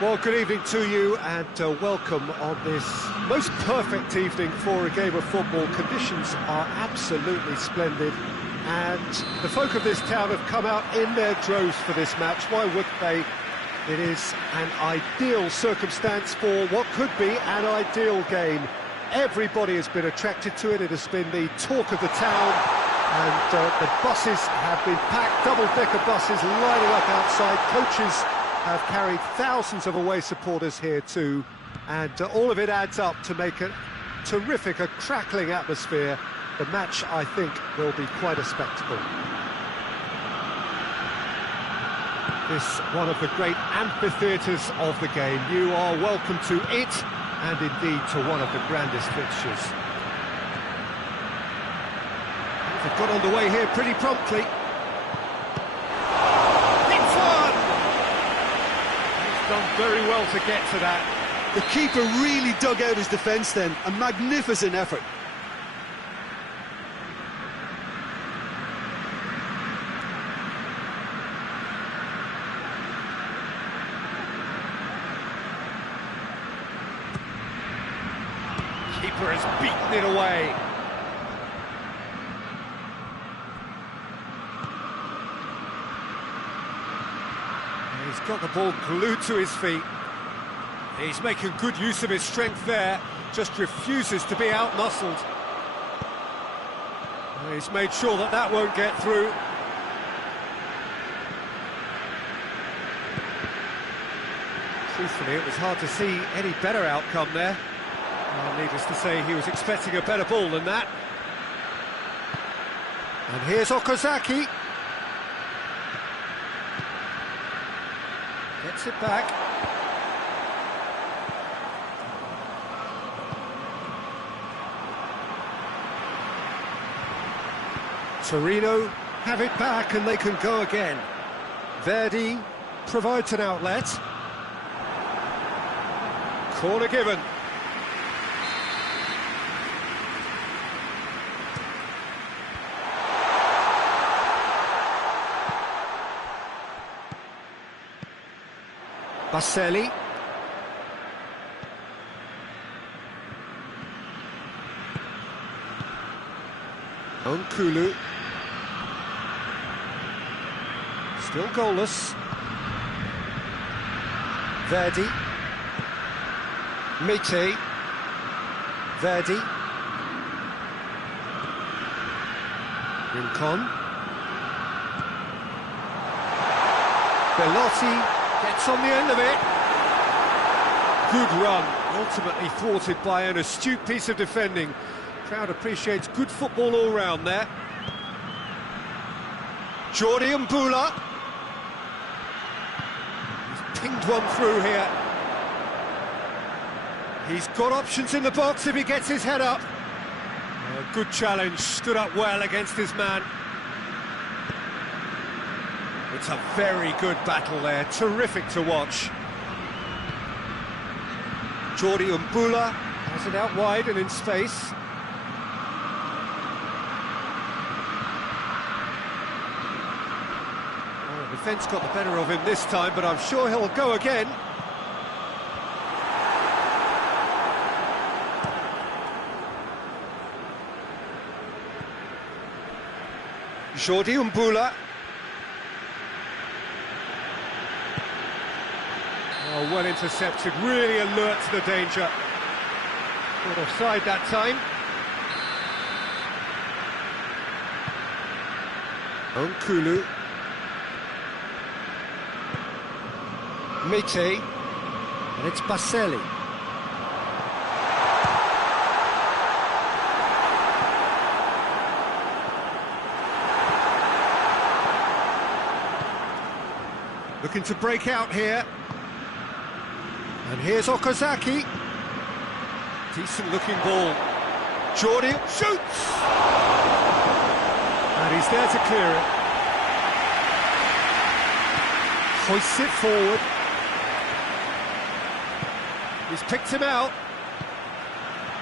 Well, good evening to you and welcome on this most perfect evening for a game of football. Conditions are absolutely splendid and the folk of this town have come out in their droves for this match. Why would they? It is an ideal circumstance for what could be an ideal game. Everybody has been attracted to it. It has been the talk of the town and the buses have been packed, double-decker buses lining up outside. Coaches have carried thousands of away supporters here too, and all of it adds up to make a terrific, a crackling atmosphere. The match, I think, will be quite a spectacle. This one of the great amphitheatres of the game. You are welcome to it, and indeed to one of the grandest fixtures. They've got underway here pretty promptly. Done very well to get to that. The keeper really dug out his defence then. A magnificent effort. Keeper has beaten it away. He's got the ball glued to his feet. He's making good use of his strength there, just refuses to be out-muscled. He's made sure that that won't get through. Truthfully, it was hard to see any better outcome there. Well, needless to say, he was expecting a better ball than that. And here's Okazaki. Gets it back. Torino have it back and they can go again. Verdi provides an outlet. Corner given. Baselli. Onkulu. Still goalless. Verdi. Mite. Verdi. Rincon. Belotti gets on the end of it. Good run, ultimately thwarted by an astute piece of defending. Crowd appreciates good football all round there. Jordi Mbula. He's pinged one through here. He's got options in the box if he gets his head up. A good challenge, stood up well against his man. It's a very good battle there, terrific to watch. Jordi Mbula has it out wide and in space. Oh, the defence got the better of him this time, but I'm sure he'll go again. Jordi Mbula. Oh, well intercepted, really alert to the danger. Got offside that time. Onkulu. Mite. And it's Baselli. Looking to break out here. And here's Okazaki. Decent-looking ball. Jordi shoots! And he's there to clear it. Hoists it forward. He's picked him out.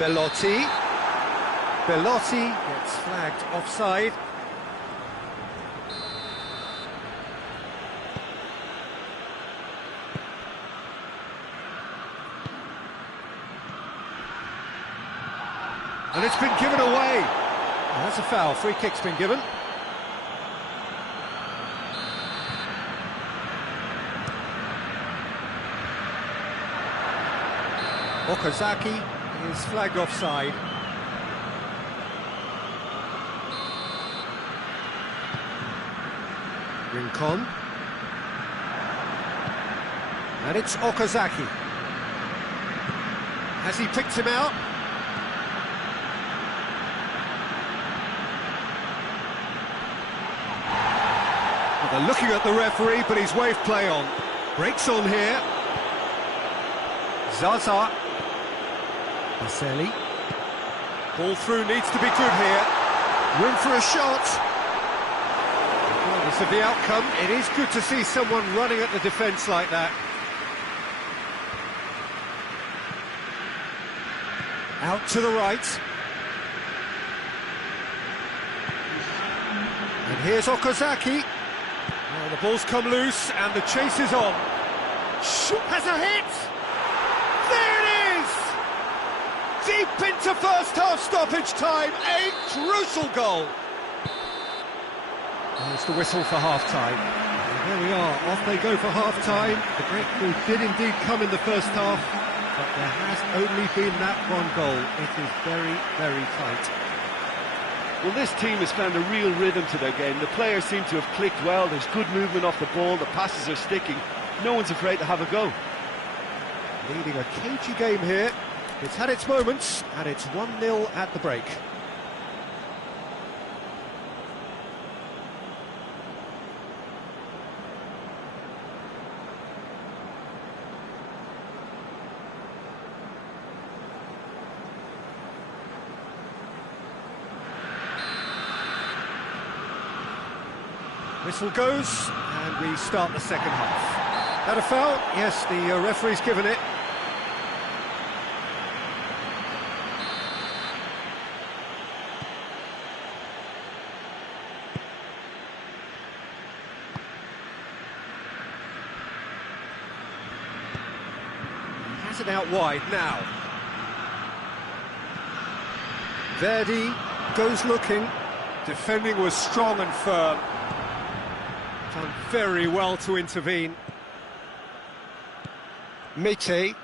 Belotti. Belotti gets flagged offside. And it's been given away. And that's a foul. Free kick's been given. Okazaki is flagged offside. Rincon. And it's Okazaki. Has he picked him out? Well, they're looking at the referee, but he's waved play on. Breaks on here. Zaza. Baselli. Ball through needs to be good here. Room for a shot. Regardless of the outcome, it is good to see someone running at the defence like that. Out to the right. And here's Okazaki. Well, the ball's come loose and the chase is on. Has a hit! There it is! Deep into first half stoppage time, a crucial goal. There's the whistle for half-time. And there we are, off they go for half-time. The breakthrough did indeed come in the first half, but there has only been that one goal. It is very, very tight. Well, this team has found a real rhythm to their game. The players seem to have clicked well, there's good movement off the ball, the passes are sticking. No one's afraid to have a go. Leading a cagey game here. It's had its moments, and it's 1-0 at the break. Whistle goes, and we start the second half. Had a foul? Yes, the referee's given it. He has it out wide now. Verdi goes looking. Defending was strong and firm. Done very well to intervene. Mete.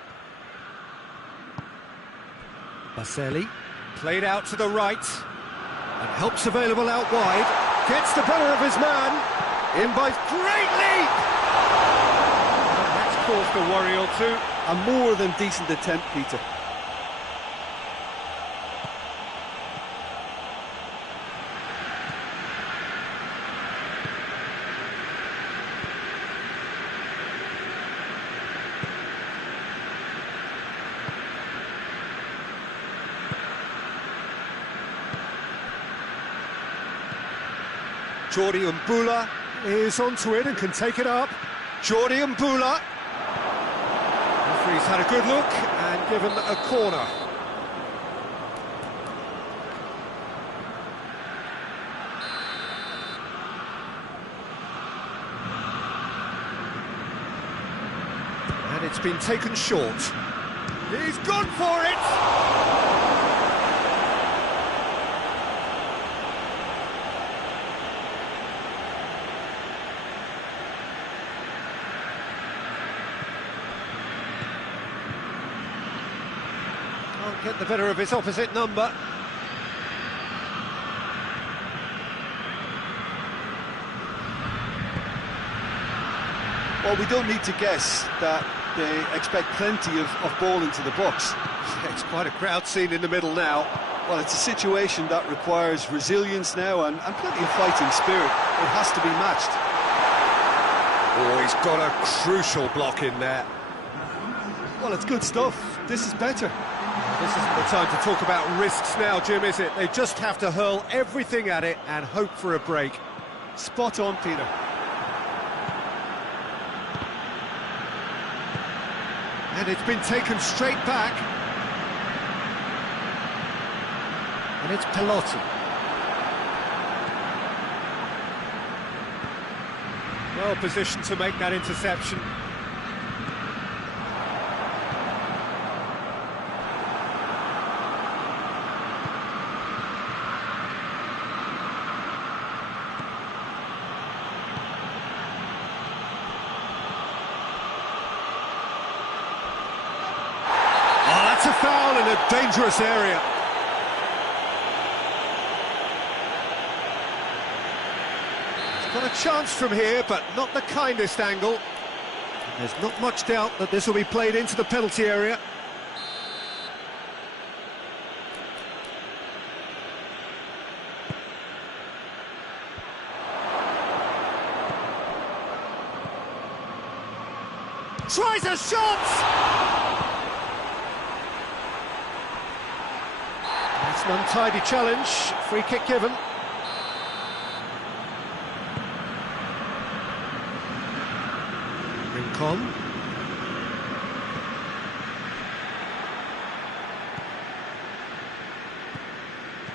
Baselli. Played out to the right. And help's available out wide. Gets the better of his man. In by great leap! And that's caused a worry or two. A more than decent attempt, Peter. Jordi Mbula is onto it and can take it up. Jordi Mbula. Referee's had a good look and given a corner. And it's been taken short. He's gone for it! Can't get the better of his opposite number. Well, we don't need to guess that they expect plenty of ball into the box. It's quite a crowd scene in the middle now. Well, it's a situation that requires resilience now and plenty of fighting spirit. It has to be matched. Oh, he's got a crucial block in there. Well, it's good stuff. This is better. This isn't the time to talk about risks now, Jim, is it? They just have to hurl everything at it and hope for a break. Spot on, Peter. And it's been taken straight back. And it's Pelotti. Well positioned to make that interception. a dangerous area. He's got a chance from here, but not the kindest angle. And there's not much doubt that this will be played into the penalty area. Tries a shot! It's an untidy challenge, free kick given. Rincon.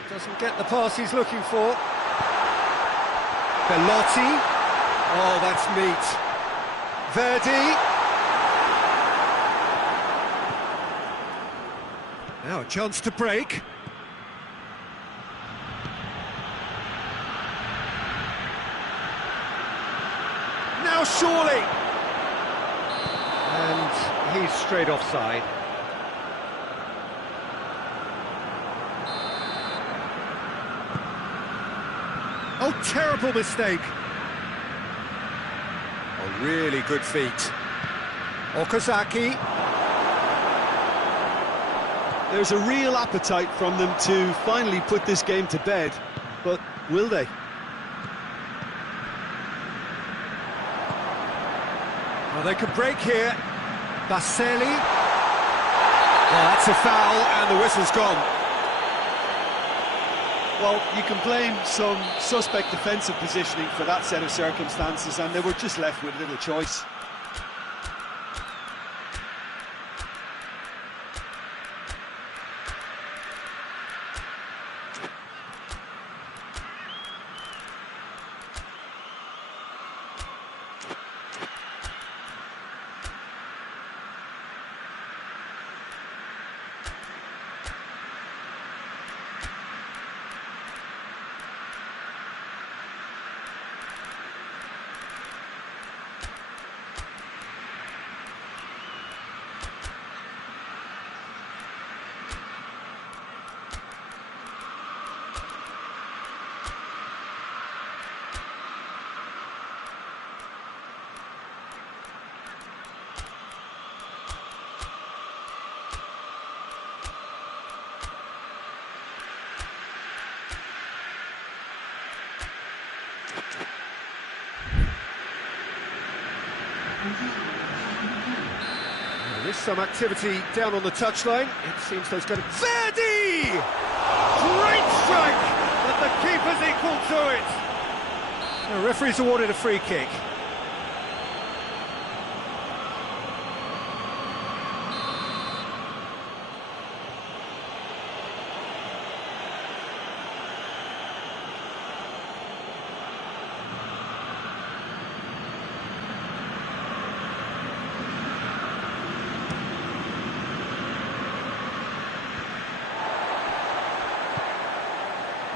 Doesn't get the pass he's looking for. Bellotti. Oh, that's neat. Verdi. Now a chance to break. Now surely! And he's straight offside. Oh, terrible mistake. Oh, really good feet. Okazaki. There's a real appetite from them to finally put this game to bed, but will they? Well, they could break here. Baselli. Oh, that's a foul, and the whistle's gone. Well, you can blame some suspect defensive positioning for that set of circumstances, and they were just left with little choice. There's some activity down on the touchline. It seems there's going to... Verdi! Great strike! But the keeper's equal to it. The referee's awarded a free kick.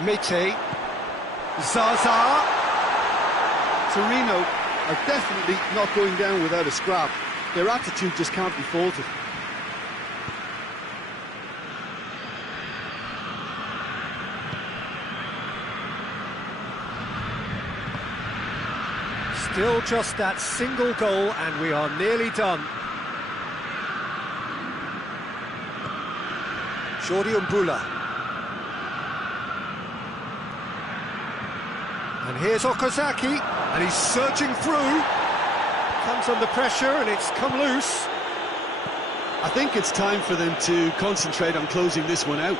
Mete, Zaza. Torino are definitely not going down without a scrap. Their attitude just can't be faulted. Still just that single goal and we are nearly done. Jordi Umbula. And here's Okazaki, and he's surging through. Comes under pressure, and it's come loose. I think it's time for them to concentrate on closing this one out.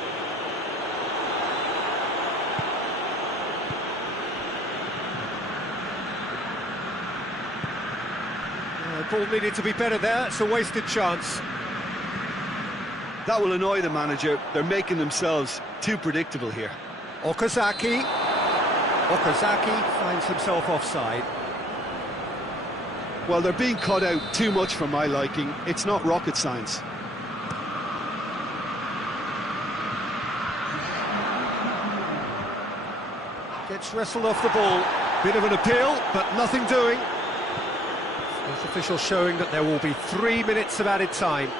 The ball needed to be better there. It's a wasted chance. That will annoy the manager. They're making themselves too predictable here. Okazaki. Okazaki finds himself offside. Well, they're being cut out too much for my liking. It's not rocket science. Gets wrestled off the ball. Bit of an appeal, but nothing doing. This official showing that there will be 3 minutes of added time.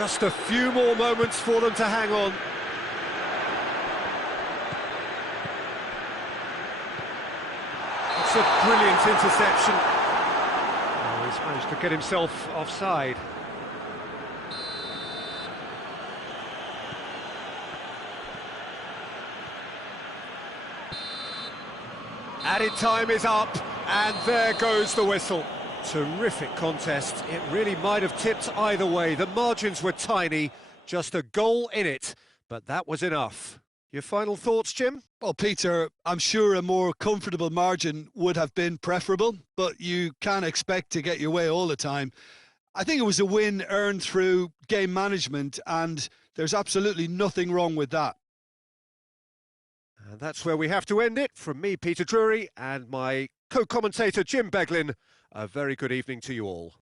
Just a few more moments for them to hang on. It's a brilliant interception. Oh, he's managed to get himself offside. Added time is up, and there goes the whistle. Terrific contest. It really might have tipped either way. The margins were tiny, just a goal in it, but that was enough. Your final thoughts, Jim? Well, Peter, I'm sure a more comfortable margin would have been preferable, but you can't expect to get your way all the time. I think it was a win earned through game management, and there's absolutely nothing wrong with that. And that's where we have to end it. From me, Peter Drury, and my co-commentator, Jim Beglin, a very good evening to you all.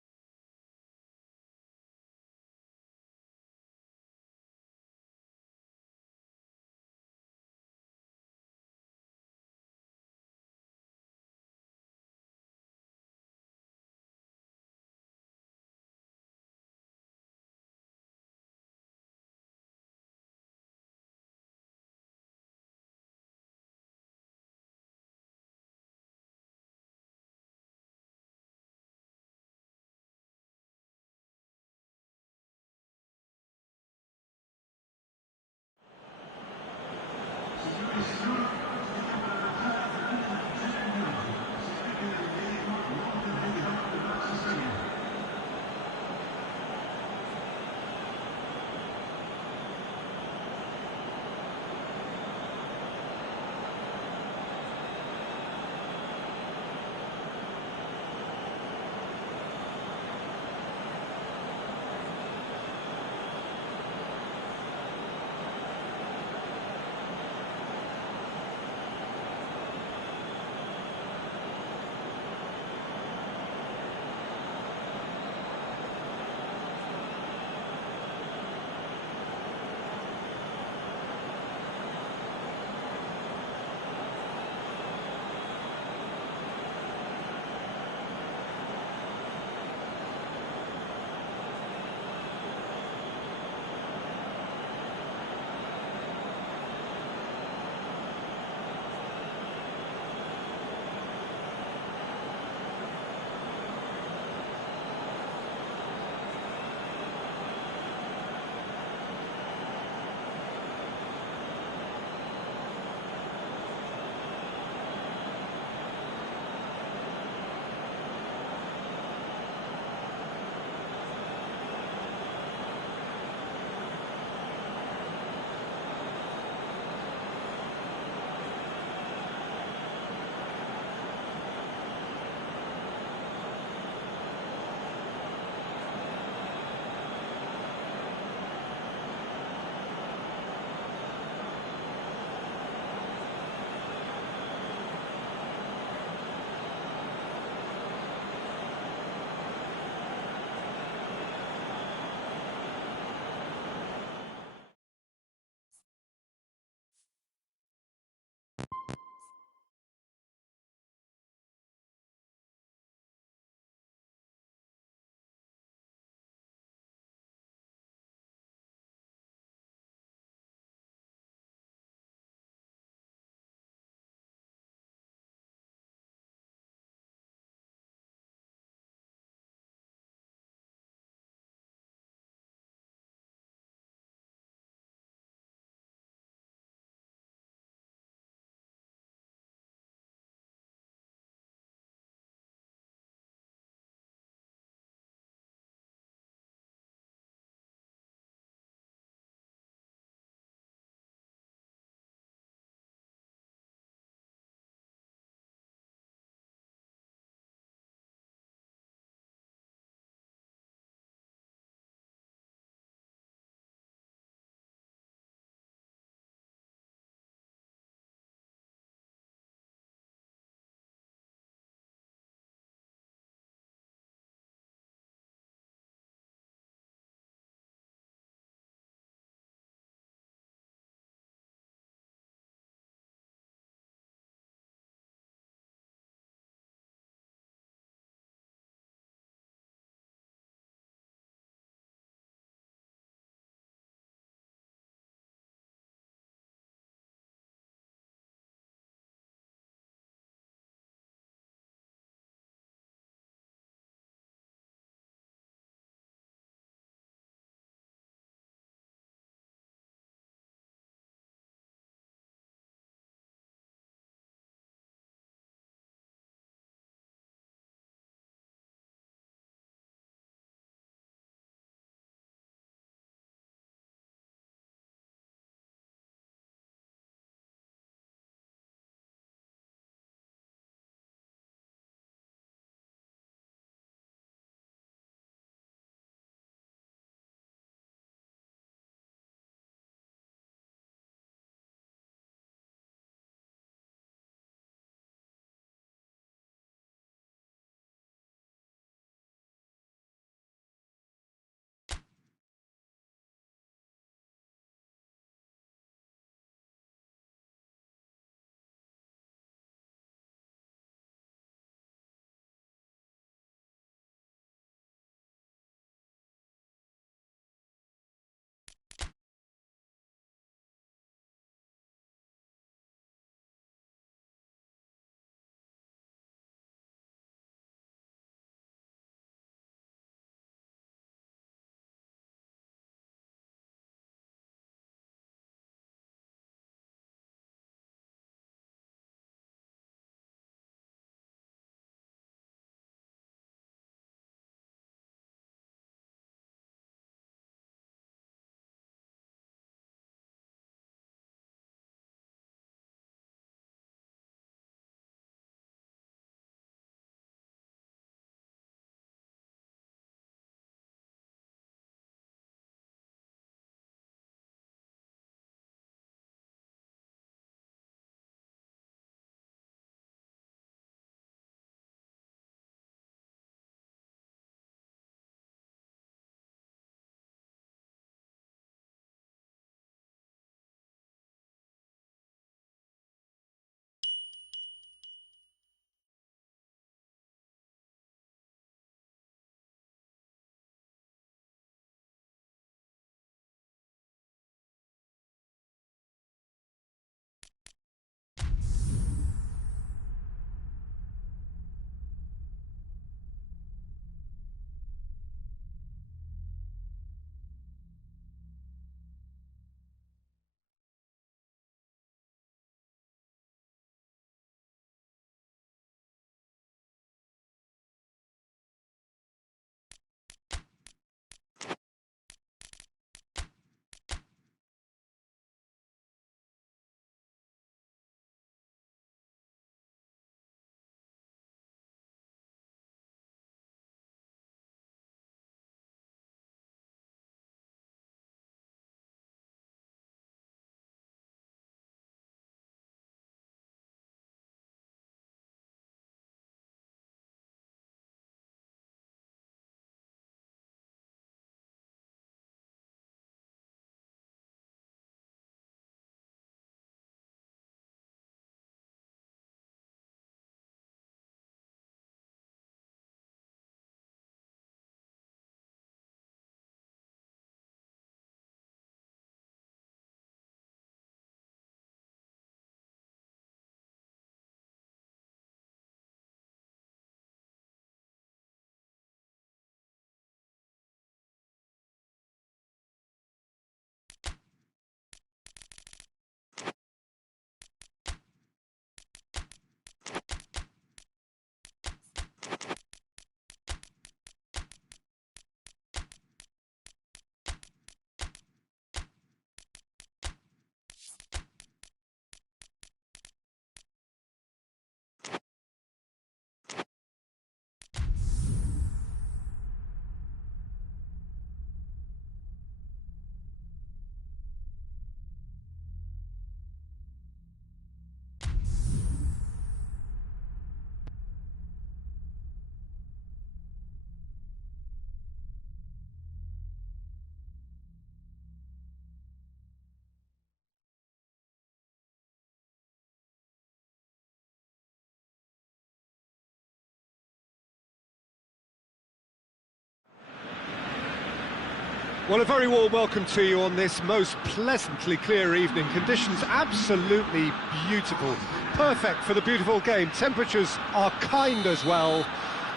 Well, a very warm welcome to you on this most pleasantly clear evening. Conditions absolutely beautiful. Perfect for the beautiful game. Temperatures are kind as well.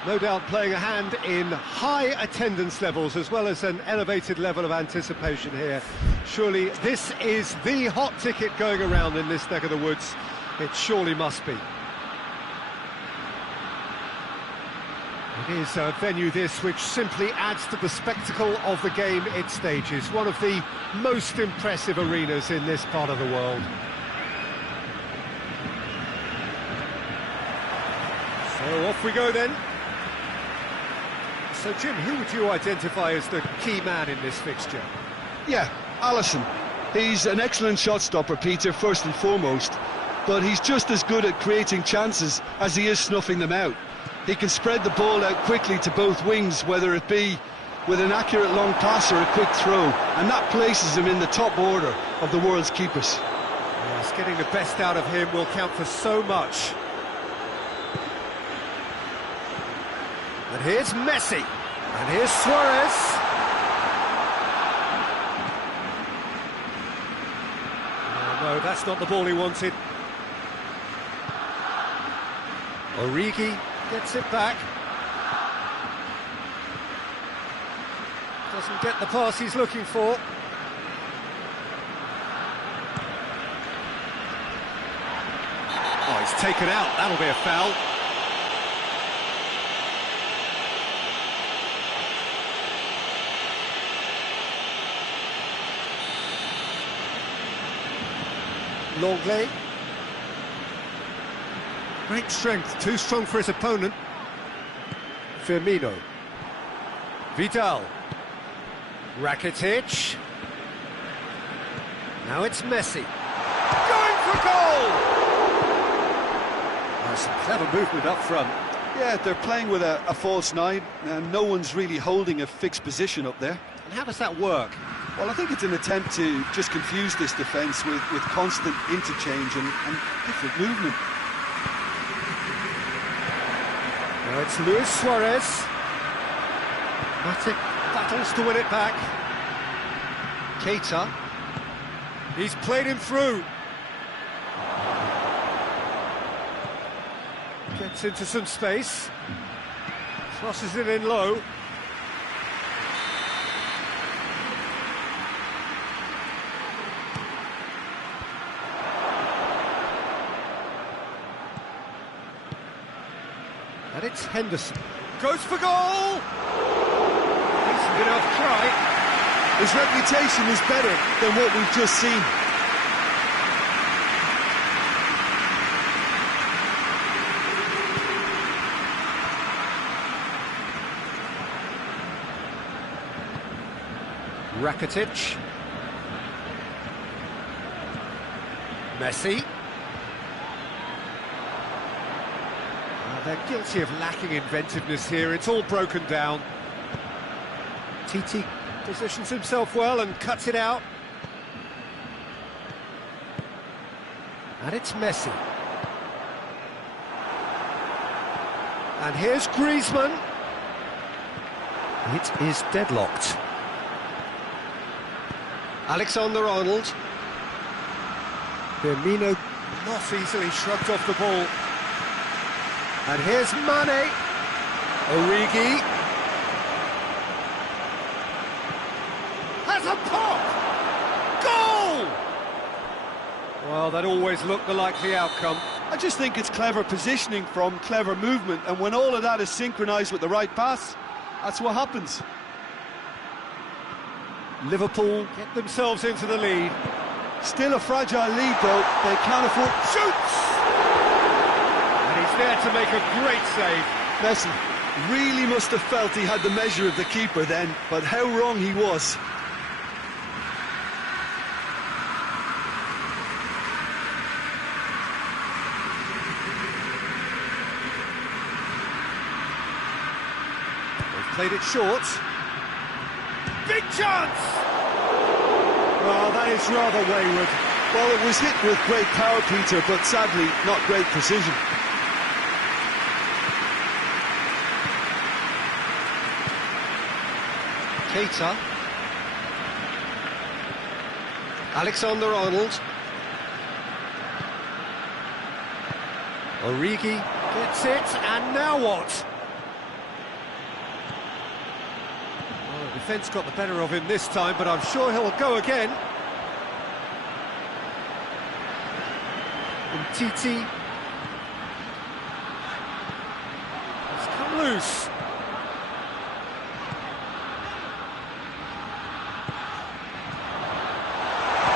No doubt playing a hand in high attendance levels as well as an elevated level of anticipation here. Surely this is the hot ticket going around in this neck of the woods. It surely must be. It is a venue this which simply adds to the spectacle of the game it stages. One of the most impressive arenas in this part of the world. So off we go then. So Jim, who would you identify as the key man in this fixture? Yeah, Alisson. He's an excellent shot stopper, Peter, first and foremost, but he's just as good at creating chances as he is snuffing them out. He can spread the ball out quickly to both wings, whether it be with an accurate long pass or a quick throw, and that places him in the top order of the world's keepers. Yes, getting the best out of him will count for so much. And here's Messi, and here's Suarez. Oh, no, that's not the ball he wanted. Origi gets it back. Doesn't get the pass he's looking for. Oh, he's taken out. That'll be a foul. Longley. Great strength, too strong for his opponent. Firmino. Vidal. Rakitic. Now it's Messi. Going for goal! Oh, some clever movement up front. Yeah, they're playing with a false nine, and no one's really holding a fixed position up there. And how does that work? Well, I think it's an attempt to just confuse this defence with constant interchange and different movement. Now it's Luis Suarez. Matic battles to win it back. Keita. He's played him through. Gets into some space. Crosses it in low. And it's Henderson. Goes for goal! Decent enough try. His reputation is better than what we've just seen. Rakitic. Messi. They're guilty of lacking inventiveness here. It's all broken down. TT positions himself well and cuts it out. And it's Messi. And here's Griezmann. It is deadlocked. Alexander-Arnold. Firmino not easily shrugged off the ball. And here's Mane. Origi. Has a pop! Goal! Well, that always looked the likely outcome. I just think it's clever positioning from clever movement, and when all of that is synchronised with the right pass, that's what happens. Liverpool get themselves into the lead. Still a fragile lead, though. They can't afford... Shoots! And he's there to make a great save. Messi really must have felt he had the measure of the keeper then, but how wrong he was. They've played it short. Big chance! Oh, that is rather wayward. Well, it was hit with great power, Peter, but sadly not great precision. Keita. Alexander-Arnold. Origi gets it, and now what? Well, the defence got the better of him this time, but I'm sure he'll go again. Titi. It's come loose.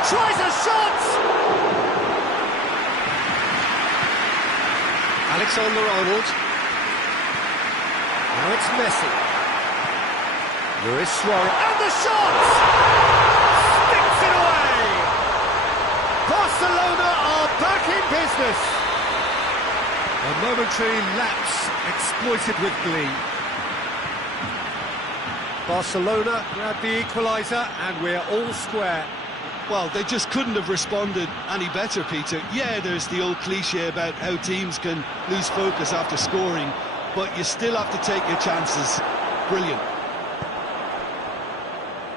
Tries a shot! Alexander-Arnold. Now it's Messi. Luis Suarez. And the shot! Sticks it away! Barcelona are back in business. A momentary lapse exploited with glee. Barcelona grab the equaliser, and we're all square. Well, they just couldn't have responded any better, Peter. Yeah, there's the old cliche about how teams can lose focus after scoring, but you still have to take your chances. Brilliant.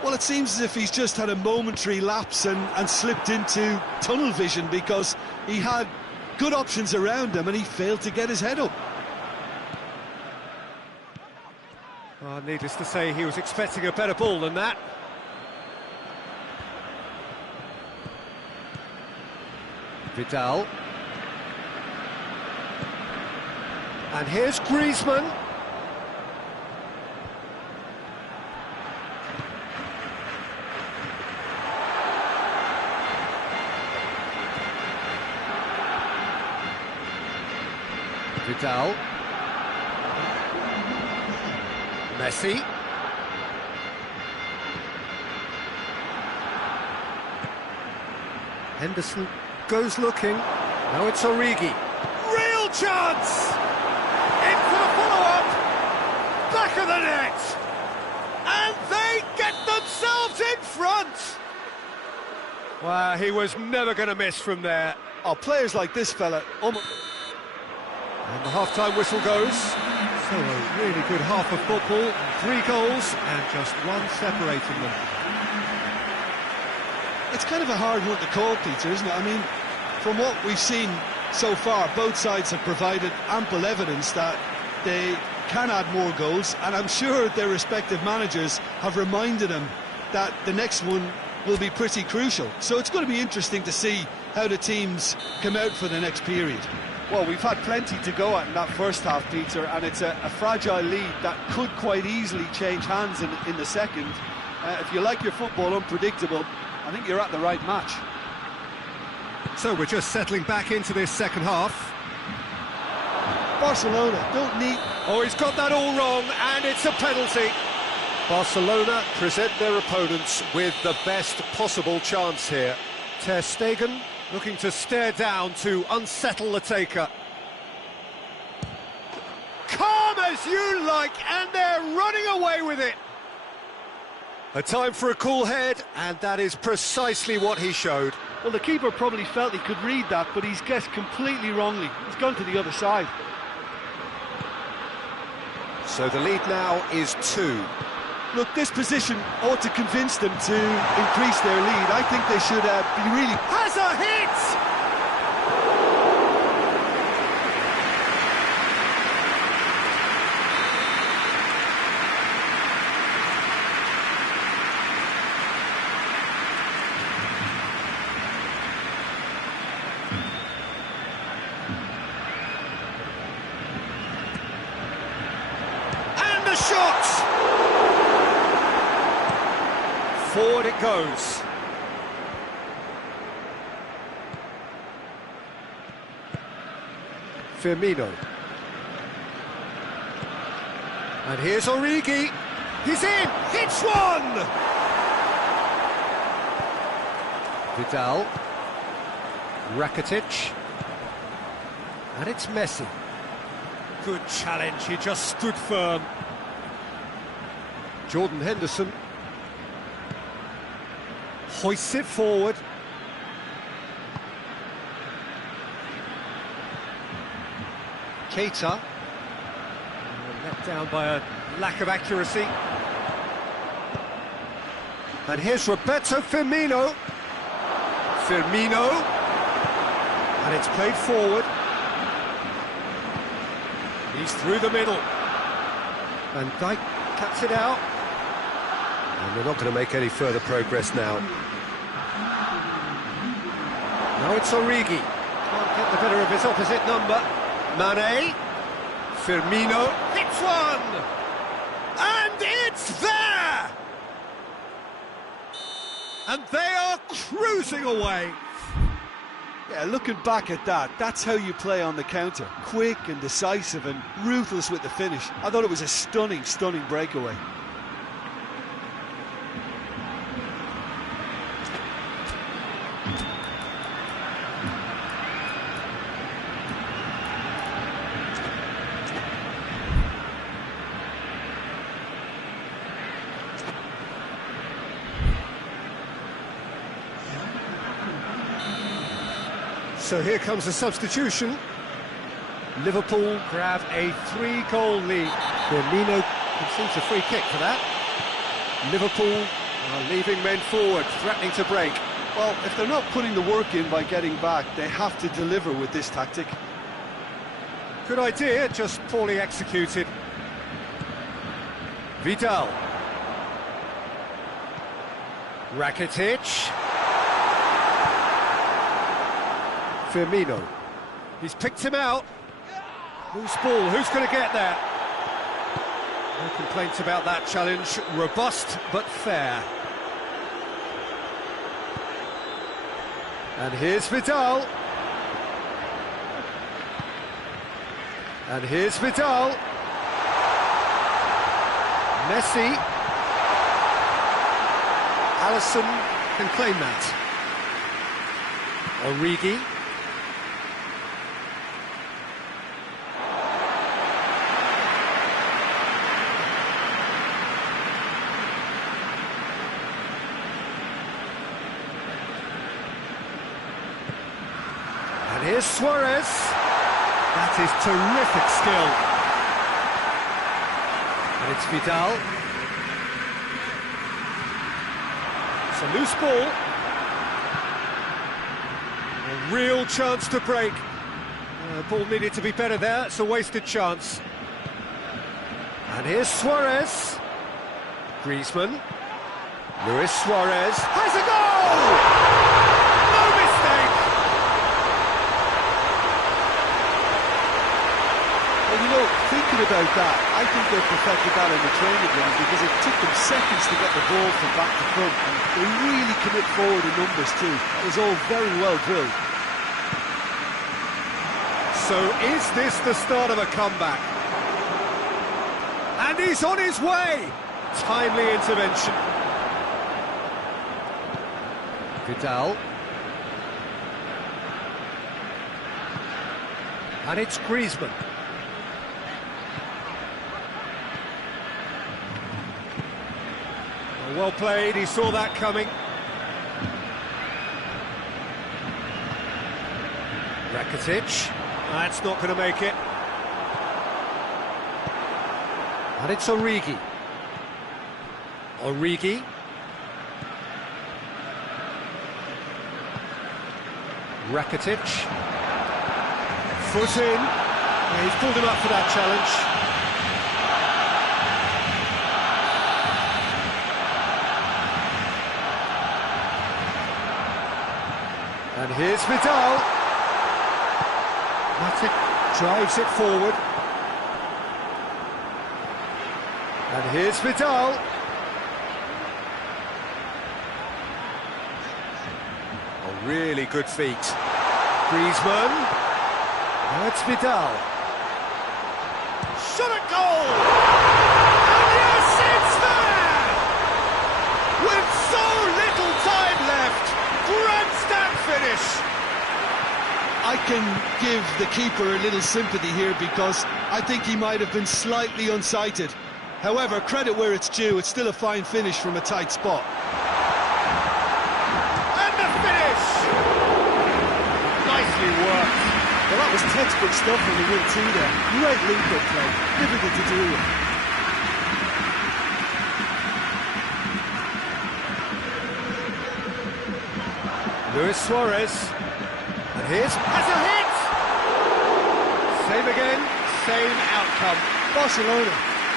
Well, it seems as if he's just had a momentary lapse and slipped into tunnel vision, because he had good options around him and he failed to get his head up. Well, needless to say, he was expecting a better ball than that. Vidal. And here's Griezmann. Vidal. Messi. Henderson goes looking. Now it's Origi. Real chance! In for the follow-up. Back of the net. And they get themselves in front. Wow, he was never going to miss from there. Oh, players like this fella. And the half-time whistle goes. So a really good half of football. 3 goals and just one separating them. It's kind of a hard one to call, Peter, isn't it? I mean, from what we've seen so far, both sides have provided ample evidence that they can add more goals, and I'm sure their respective managers have reminded them that the next one will be pretty crucial. So it's going to be interesting to see how the teams come out for the next period. Well, we've had plenty to go at in that first half, Peter, and it's a fragile lead that could quite easily change hands in the second. If you like your football unpredictable, I think you're at the right match. So we're just settling back into this second half. Barcelona don't need... Oh, he's got that all wrong, and it's a penalty. Barcelona present their opponents with the best possible chance here. Ter Stegen looking to stare down to unsettle the taker. Calm as you like, and they're running away with it. A time for a cool head, and that is precisely what he showed. Well, the keeper probably felt he could read that, but he's guessed completely wrongly. He's gone to the other side. So the lead now is 2. Look, this position ought to convince them to increase their lead. I think they should be really... Has a hit! And the shot! Forward it goes. Firmino. And here's Origi. He's in! Hits one! Vidal. Rakitic. And it's Messi. Good challenge, he just stood firm. Jordan Henderson. Hoists it forward. Keita. Let down by a lack of accuracy. And here's Roberto Firmino. Firmino. And it's played forward. He's through the middle. Van Dijk cuts it out. And they're not going to make any further progress now. Now it's Origi. Can't get the better of his opposite number. Mane. Firmino. Hits one! And it's there! And they are cruising away. Yeah, looking back at that, that's how you play on the counter. Quick and decisive and ruthless with the finish. I thought it was a stunning, stunning breakaway. So here comes a substitution. Liverpool grab a 3-goal lead. Firmino conceives a free kick for that. Liverpool are leaving men forward, threatening to break. Well, if they're not putting the work in by getting back, they have to deliver with this tactic. Good idea, just poorly executed. Vidal. Rakitic. Firmino. He's picked him out. Loose ball, who's going to get there? No complaints about that challenge. Robust but fair. And here's Vidal. And here's Vidal. Messi. Alisson can claim that. Origi. And here's Suarez. That is terrific skill. And it's Vidal. It's a loose ball. A real chance to break. Ball needed to be better there. It's a wasted chance. And here's Suarez. Griezmann. Luis Suarez has a goal! Well, you know, thinking about that, I think they perfected that in the training ground because it took them seconds to get the ball from back to front, and they really commit forward in numbers too. That was all very well drilled. So is this the start of a comeback? And he's on his way! Timely intervention. Vidal. And it's Griezmann. Well played, he saw that coming. Rakitic. That's not going to make it. And it's Origi. Origi. Rakitic. Foot in. Yeah, he's pulled him up for that challenge. And here's Vidal. Matic drives it forward. And here's Vidal. Oh, really good feet. Griezmann. That's Vidal. Shot at goal! And yes, it's there! With so little time left. Grandstand finish! I can give the keeper a little sympathy here because I think he might have been slightly unsighted. However, credit where it's due, it's still a fine finish from a tight spot. And the finish! Nicely worked. Well, that was textbook stuff on the wing too there. Great link-up play, difficult to deal with. Luis Suarez. And here's... has a hit! Same again, same outcome. Barcelona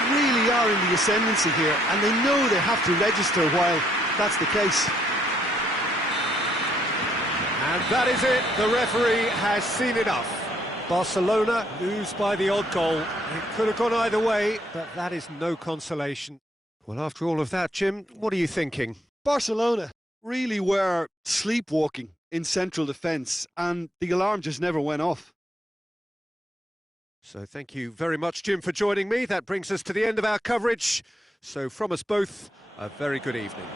really are in the ascendancy here, and they know they have to register while that's the case. And that is it, the referee has seen enough. Barcelona lose by the odd goal. It could have gone either way, but that is no consolation. Well, after all of that, Jim, what are you thinking? Barcelona really were sleepwalking in central defence, and the alarm just never went off. So thank you very much, Jim, for joining me. That brings us to the end of our coverage. So from us both, a very good evening.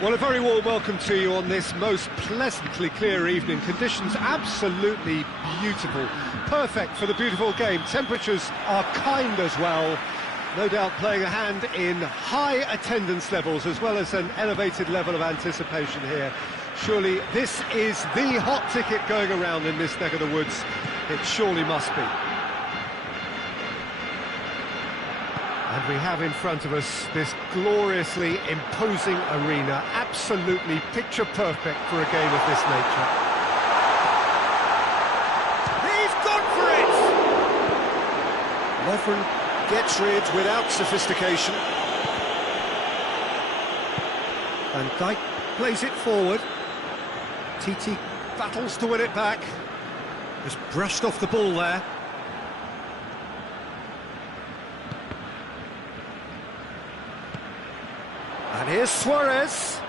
Well, a very warm welcome to you on this most pleasantly clear evening. Conditions absolutely beautiful, perfect for the beautiful game. Temperatures are kind as well, no doubt playing a hand in high attendance levels as well as an elevated level of anticipation here. Surely this is the hot ticket going around in this neck of the woods. It surely must be. And we have in front of us this gloriously imposing arena, absolutely picture perfect for a game of this nature. He's gone for it! Lovren gets rid without sophistication. Van Dijk plays it forward. TT battles to win it back. Just brushed off the ball there. And here's Suarez.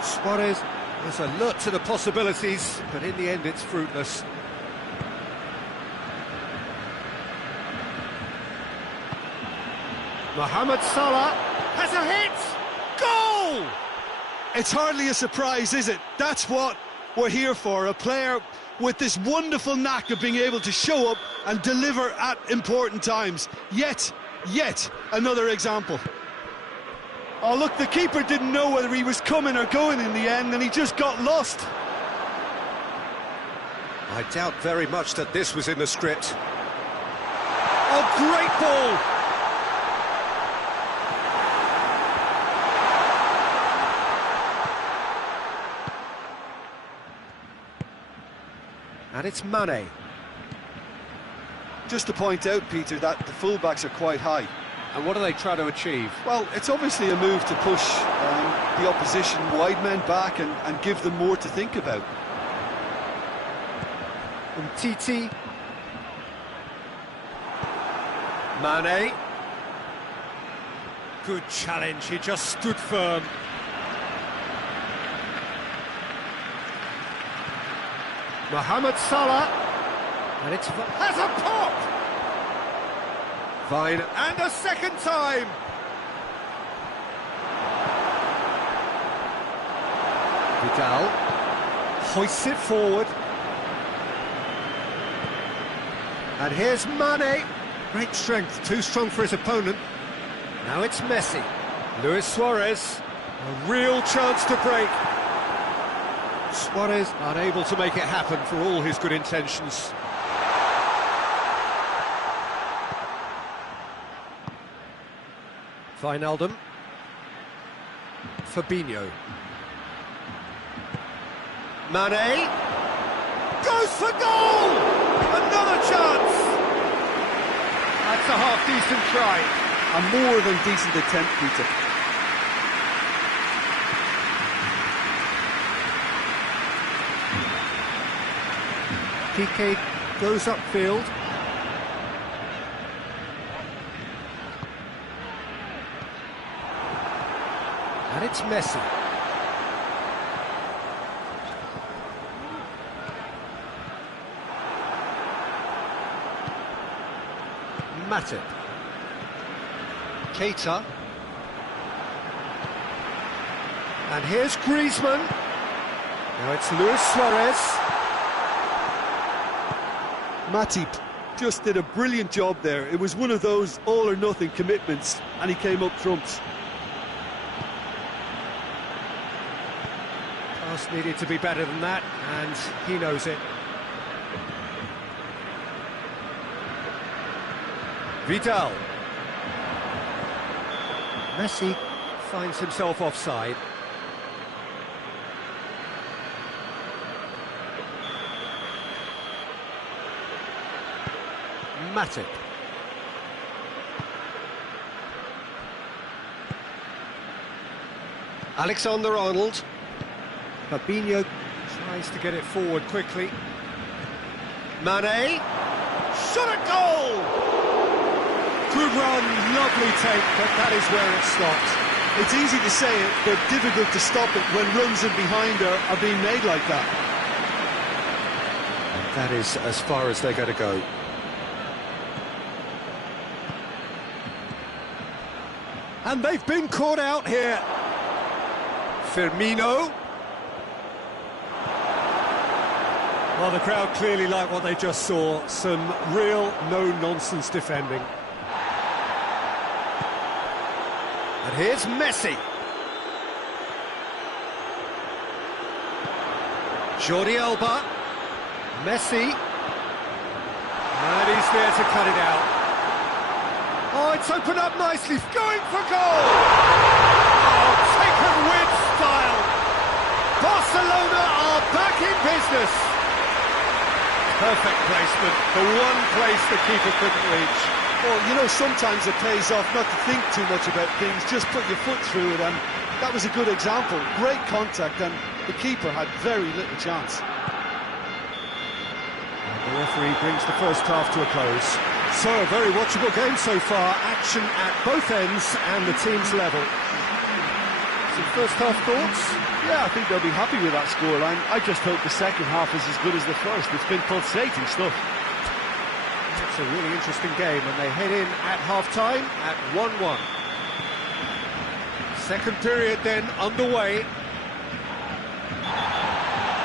Suarez is alert to the possibilities, but in the end it's fruitless. Mohamed Salah has a hit! Goal! It's hardly a surprise, is it? That's what we're here for, a player with this wonderful knack of being able to show up and deliver at important times. Yet another example. Oh, look, the keeper didn't know whether he was coming or going in the end, and he just got lost. I doubt very much that this was in the script. Oh, great ball! And it's Mane. Just to point out, Peter, that the fullbacks are quite high. And what are they trying to achieve? Well, it's obviously a move to push the opposition wide men back and give them more to think about. Titi. Mane. Good challenge, he just stood firm. Mohamed Salah. And it's... has a pop! Fine, and a second time! Vidal hoists it forward. And here's Mane. Great strength, too strong for his opponent. Now it's Messi. Luis Suarez. A real chance to break. Suarez unable to make it happen for all his good intentions. Wijnaldum. Fabinho. Mane. Goes for goal! Another chance! That's a half-decent try. A more than decent attempt, Peter. Piqué goes upfield. And it's Messi. Matip. Keita. And here's Griezmann. Now it's Luis Suarez. Matip just did a brilliant job there. It was one of those all-or-nothing commitments, and he came up trumps. Pass needed to be better than that, and he knows it. Vidal. Messi finds himself offside. Matip. Alexander-Arnold. Fabinho tries to get it forward quickly. Mane. Shot at goal! Good run, lovely take, but that is where it stopped. It's easy to say it, but difficult to stop it when runs in behind are being made like that. That is as far as they're going to go. And they've been caught out here. Firmino. Well, the crowd clearly like what they just saw. Some real no-nonsense defending. And here's Messi. Jordi Alba. Messi. And he's there to cut it out. Oh, it's opened up nicely. Going for goal! Oh, taken with style. Barcelona are back in business. Perfect placement. The one place the keeper couldn't reach. Well, you know, sometimes it pays off not to think too much about things, just put your foot through it, and that was a good example. Great contact, and the keeper had very little chance. And the referee brings the first half to a close. So, a very watchable game so far. Action at both ends and the team's level. Some first half thoughts? Yeah, I think they'll be happy with that scoreline. I just hope the second half is as good as the first. It's been pulsating stuff. Let's It's a really interesting game, and they head in at half-time at 1-1. Second period then underway.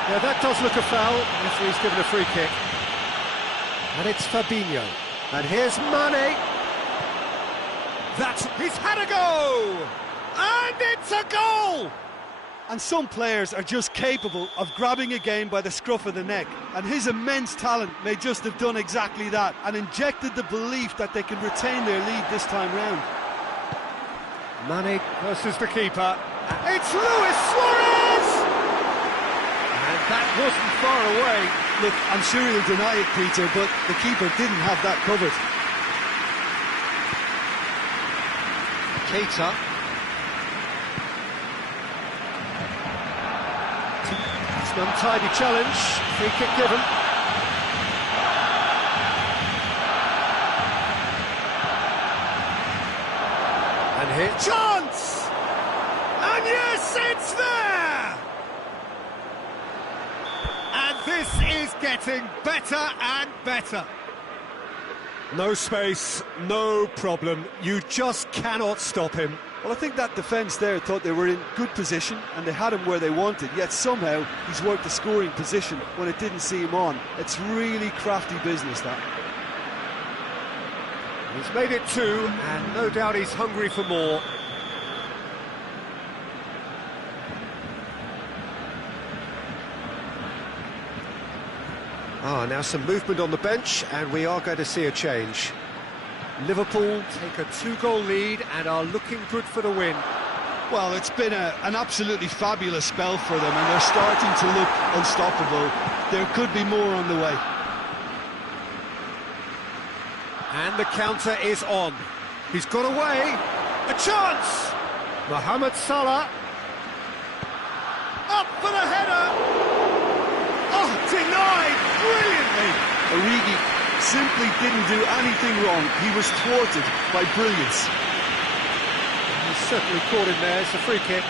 Yeah, that does look a foul. Referee's given a free kick. And it's Fabinho. And here's Mane. He's had a go! And it's a goal! And some players are just capable of grabbing a game by the scruff of the neck, and his immense talent may just have done exactly that and injected the belief that they can retain their lead this time round. Mane versus the keeper. It's Luis Suarez! And that wasn't far away. Look, I'm sure he'll deny it, Peter, but the keeper didn't have that covered. Keita. It's an untidy challenge. Free kick given. And here, chance! And yes, it's there! And this is getting better and better. No space, no problem. You just cannot stop him. Well, I think that defence there thought they were in good position and they had him where they wanted, yet somehow he's worked the scoring position when it didn't see him on. It's really crafty business, that. He's made it 2, and no doubt he's hungry for more. Now some movement on the bench, and we are going to see a change. Liverpool take a 2-goal lead and are looking good for the win. Well, it's been an absolutely fabulous spell for them, and they're starting to look unstoppable. There could be more on the way. And the counter is on. He's got away. A chance! Mohamed Salah. Up for the header! Oh, denied brilliantly! Origi simply didn't do anything wrong. He was thwarted by brilliance. He's certainly caught him there. It's a free kick.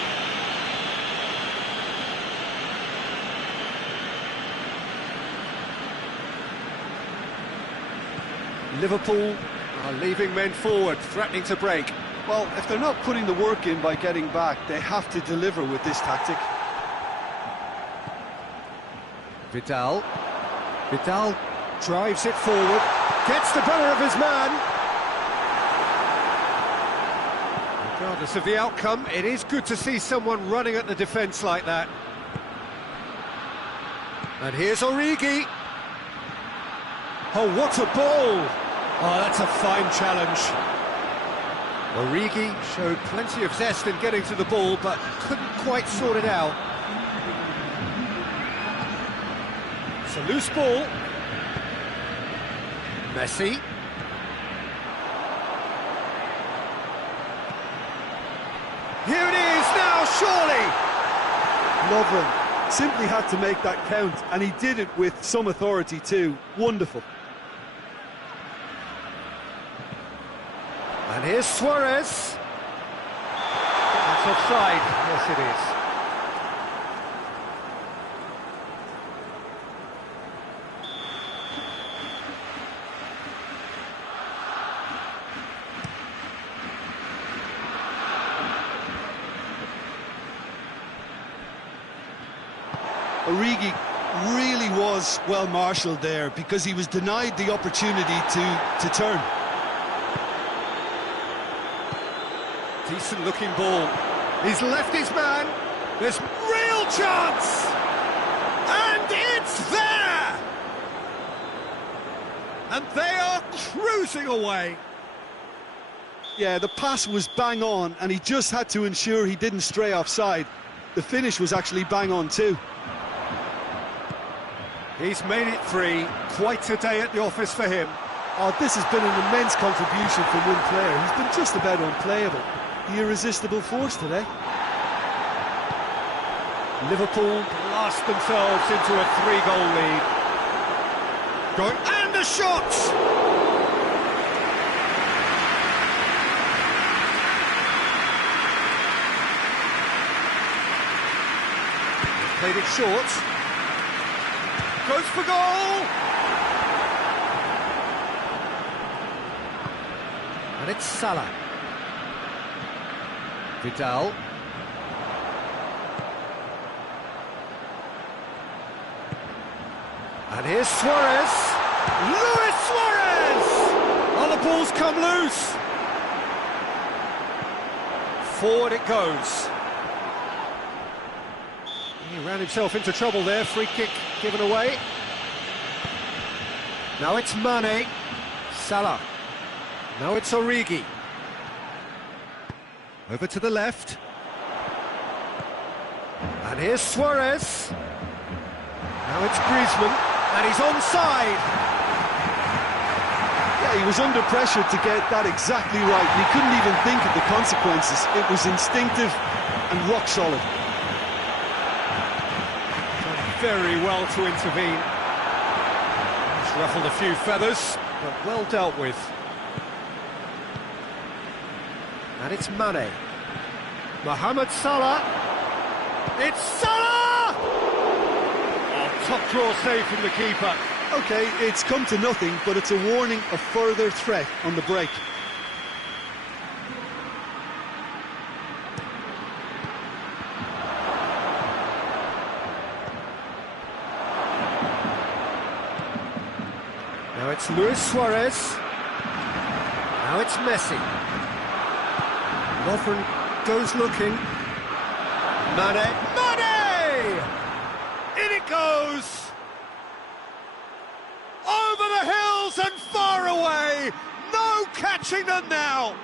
Liverpool are leaving men forward, threatening to break. Well, if they're not putting the work in by getting back, they have to deliver with this tactic. Vidal drives it forward, gets the better of his man. Regardless of the outcome, it is good to see someone running at the defence like that. And here's Origi. Oh, what a ball! Oh, that's a fine challenge. Origi showed plenty of zest in getting to the ball, but couldn't quite sort it out. It's a loose ball. Messi. Here it is now, surely! Lovren simply had to make that count, and he did it with some authority too. Wonderful. And here's Suarez. That's offside. Yes, it is. Origi really was well marshalled there because he was denied the opportunity to turn. Decent looking ball. He's left his man. There's real chance. And it's there. And they are cruising away. Yeah, the pass was bang on and he just had to ensure he didn't stray offside. The finish was actually bang on too. He's made it 3. Quite a day at the office for him. Oh, this has been an immense contribution from one player. He's been just about unplayable. The irresistible force today. Liverpool blast themselves into a 3-goal lead. And a shot! Played it short. Goes for goal! And it's Salah. Vidal. And here's Suarez. Luis Suarez! Oh, the ball's come loose. Forward it goes. He ran himself into trouble there. Free kick given away. Now it's Mane. Salah. Now it's Origi. Over to the left. And here's Suarez. Now it's Griezmann. And he's onside. Yeah, he was under pressure to get that exactly right. He couldn't even think of the consequences. It was instinctive and rock solid. Done very well to intervene. He's ruffled a few feathers, but well dealt with. And it's Mane. Mohamed Salah. It's Salah! Oh, top draw save from the keeper. Okay, it's come to nothing, but it's a warning of further threat on the break. Now it's Luis Suarez. Now it's Messi. Lovren goes looking. Mane. Mane! In it goes! Over the hills and far away! No catching them now!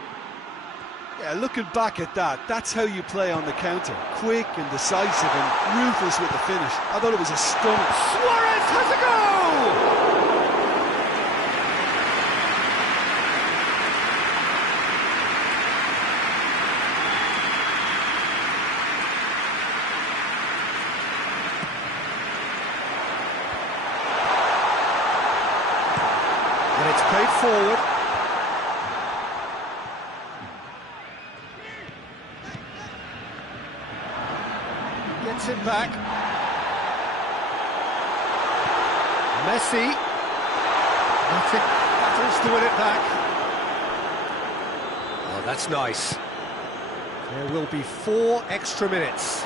Yeah, looking back at that, that's how you play on the counter. Quick and decisive and ruthless with the finish. I thought it was a stunning. Suarez has a goal! And it's played forward. Gets it back. Messi. Battles to win it back. Oh, that's nice. There will be 4 extra minutes.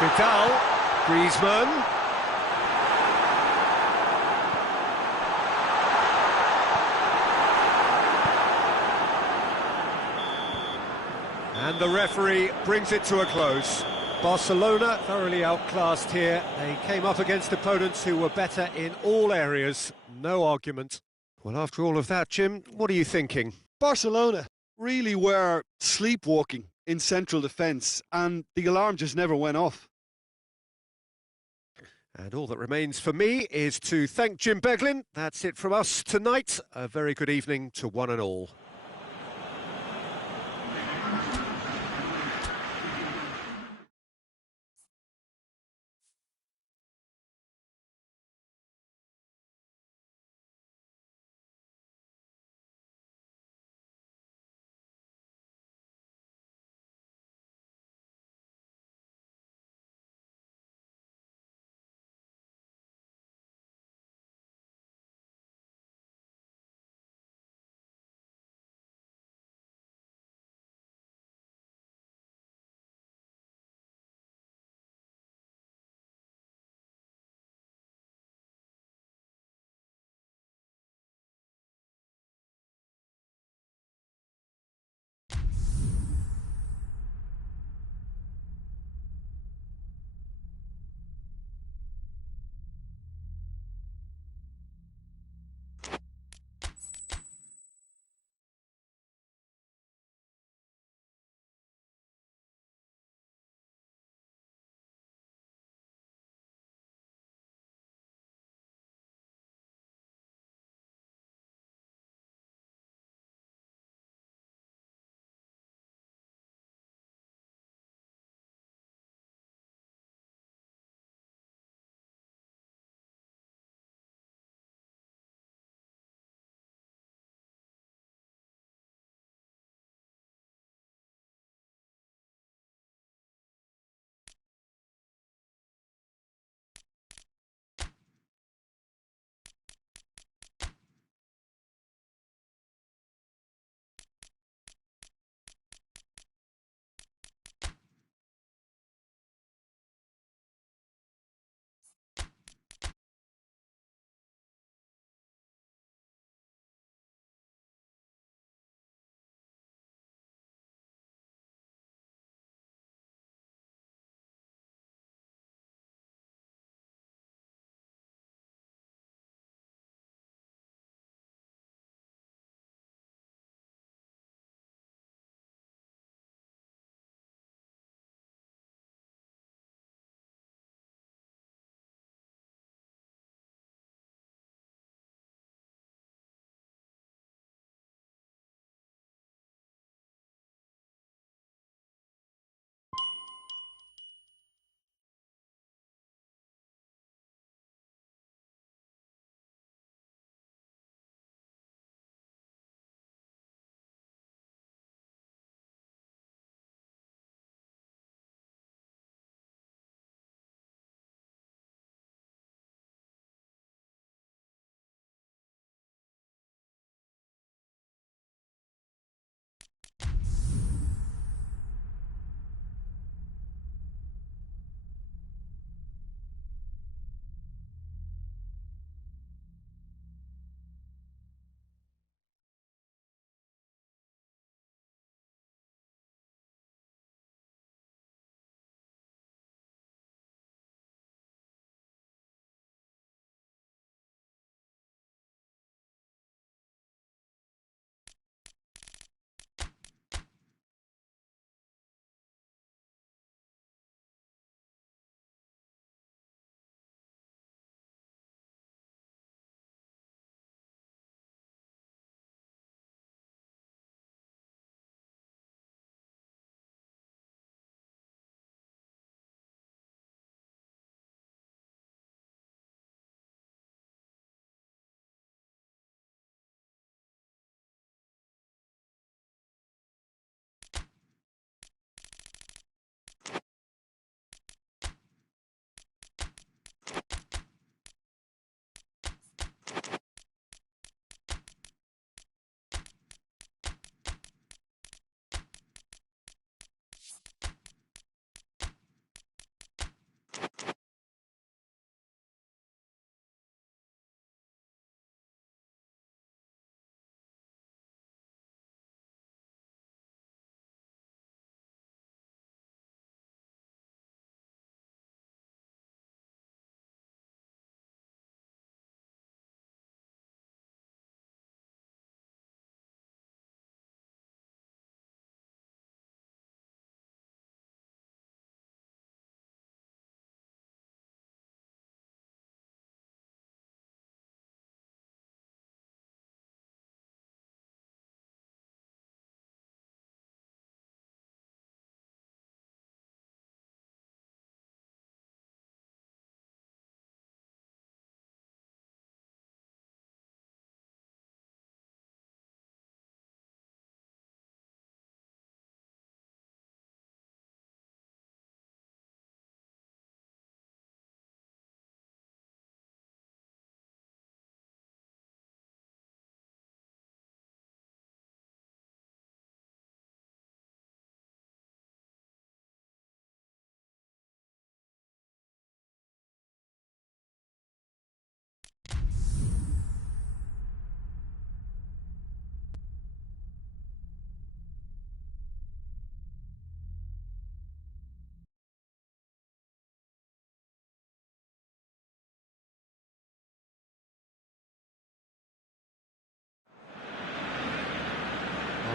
Vidal. Griezmann. And the referee brings it to a close. Barcelona thoroughly outclassed here. They came up against opponents who were better in all areas. No argument. Well, after all of that, Jim, what are you thinking? Barcelona really were sleepwalking in central defence, and the alarm just never went off. And all that remains for me is to thank Jim Beglin. That's it from us tonight. A very good evening to one and all.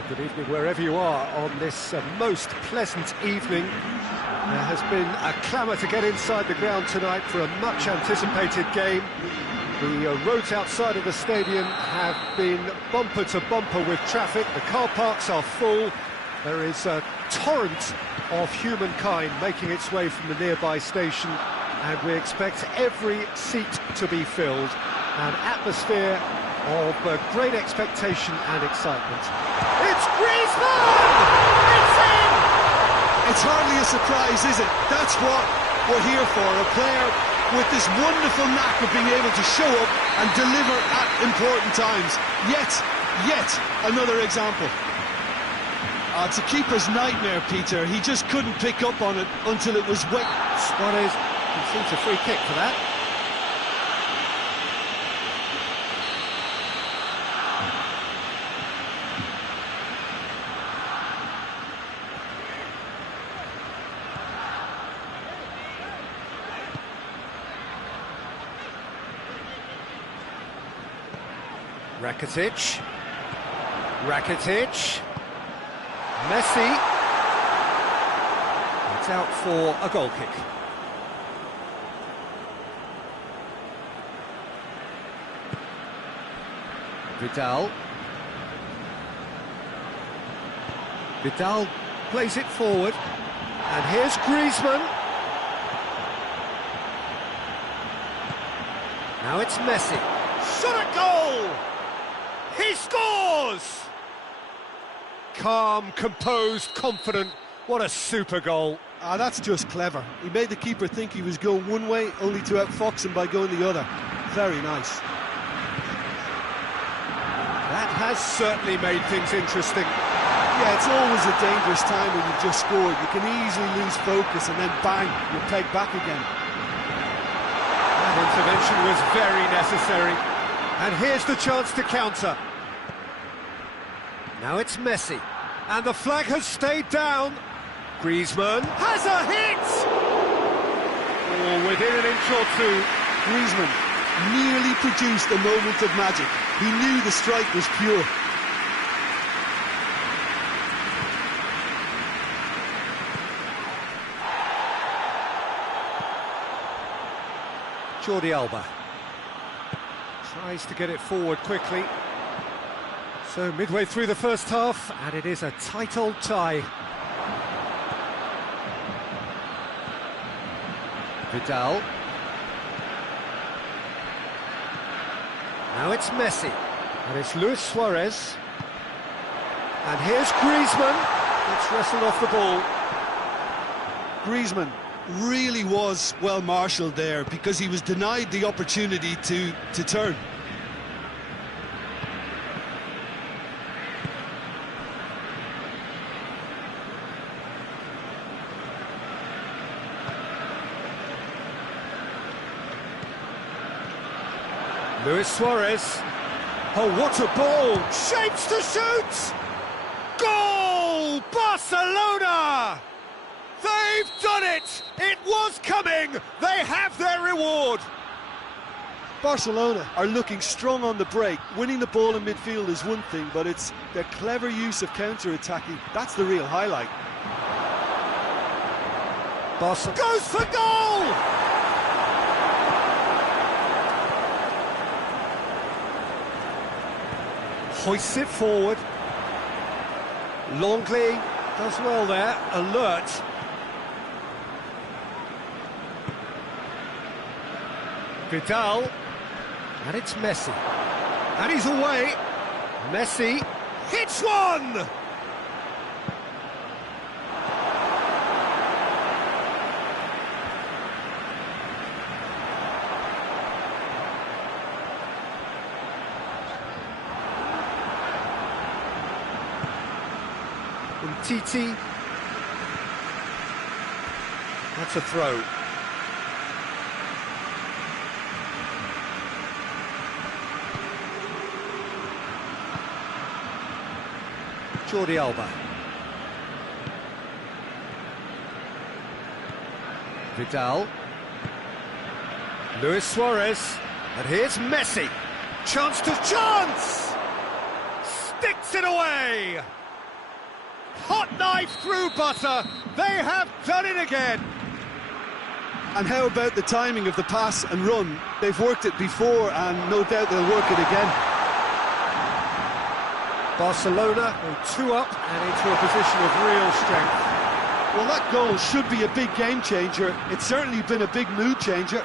Good evening wherever you are on this most pleasant evening. There has been a clamour to get inside the ground tonight for a much-anticipated game. The roads outside of the stadium have been bumper to bumper with traffic. The car parks are full. There is a torrent of humankind making its way from the nearby station, and we expect every seat to be filled. An atmosphere of great expectation and excitement. It's Griezmann! It's in! It's hardly a surprise, is it? That's what we're here for, a player with this wonderful knack of being able to show up and deliver at important times. Yet another example. It's a keeper's nightmare, Peter. He just couldn't pick up on it until it was wet. Suarez concedes a free kick for that. Rakitic, Messi, it's out for a goal kick. Vidal plays it forward, and here's Griezmann. Now it's Messi. Shot at goal! He scores! Calm, composed, confident. What a super goal. That's just clever. He made the keeper think he was going one way, only to outfox him by going the other. Very nice. That has certainly made things interesting. Yeah, it's always a dangerous time when you've just scored. You can easily lose focus and then bang, you're pegged back again. That intervention was very necessary. And here's the chance to counter. Now it's Messi. And the flag has stayed down. Griezmann has a hit! Oh, within an inch or two. Griezmann nearly produced a moment of magic. He knew the strike was pure. Jordi Alba tries to get it forward quickly. So midway through the first half, and it is a tight old tie. Vidal. Now it's Messi, and it's Luis Suarez. And here's Griezmann. It's wrestled off the ball. Griezmann really was well marshalled there because he was denied the opportunity to turn. Luis Suarez. Oh, what a ball! Shapes to shoot! Goal! Barcelona! They've done it! It was coming! They have their reward! Barcelona are looking strong on the break. Winning the ball in midfield is one thing, but it's their clever use of counter-attacking. That's the real highlight. Barcelona goes for goal! Hoists it forward. Longley does well there, alert. Vidal, and it's Messi. And he's away. Messi hits one! Titi. That's a throw. Jordi Alba. Vidal. Luis Suarez. And here's Messi. Chance to chance! Sticks it away! Hot knife through butter. They have done it again. And how about the timing of the pass and run? They've worked it before and no doubt they'll work it again. Barcelona go 2 up and into a position of real strength. Well, that goal should be a big game changer. It's certainly been a big mood changer.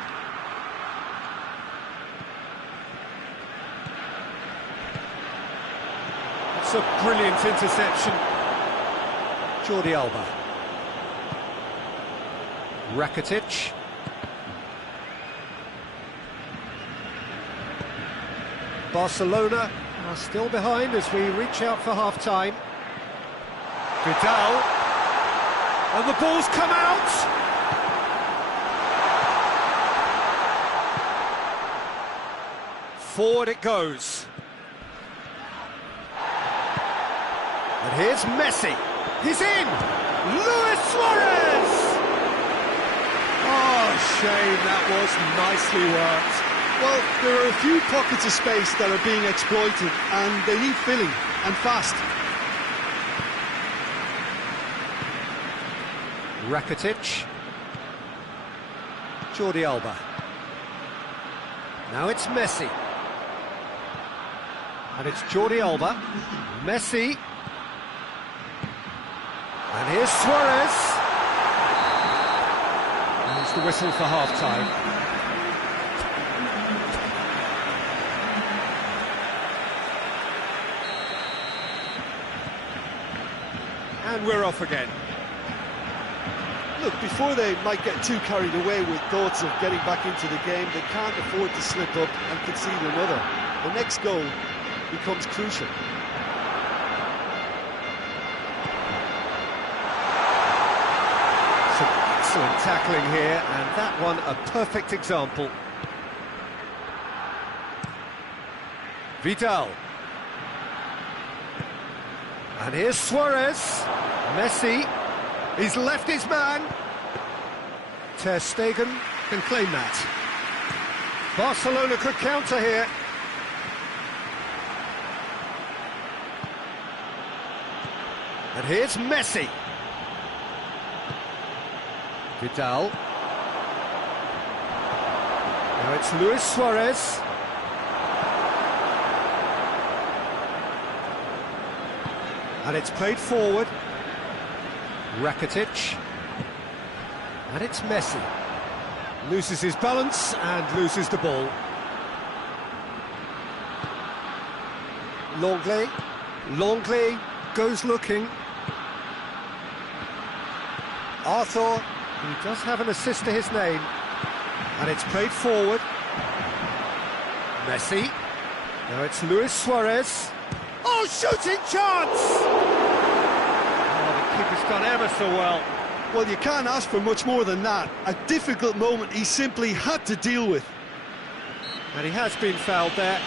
It's a brilliant interception. Jordi Alba. Rakitic. Barcelona are still behind as we reach out for half-time. Vidal. And the ball's come out! Forward it goes. And here's Messi. He's in! Luis Suarez! Oh, shame, that was nicely worked. Well, there are a few pockets of space that are being exploited and they need filling, and fast. Rakitic. Jordi Alba. Now it's Messi. And it's Jordi Alba. Messi. And here's Suarez. And it's the whistle for half-time. And we're off again. Look, before they might get too carried away with thoughts of getting back into the game, they can't afford to slip up and concede another. The next goal becomes crucial. Some excellent tackling here, and that one a perfect example. Vidal. And here's Suarez. Messi. He's left his man. Ter Stegen can claim that. Barcelona could counter here. And here's Messi. Vidal. Now it's Luis Suarez. And it's played forward. Rakitic. And it's Messi. Loses his balance and loses the ball. Longley goes looking. Arthur, he does have an assist to his name. And it's played forward. Messi. Now it's Luis Suarez. Oh, shooting chance! Oh, the keeper's done ever so well. Well, you can't ask for much more than that. A difficult moment he simply had to deal with. And he has been fouled there.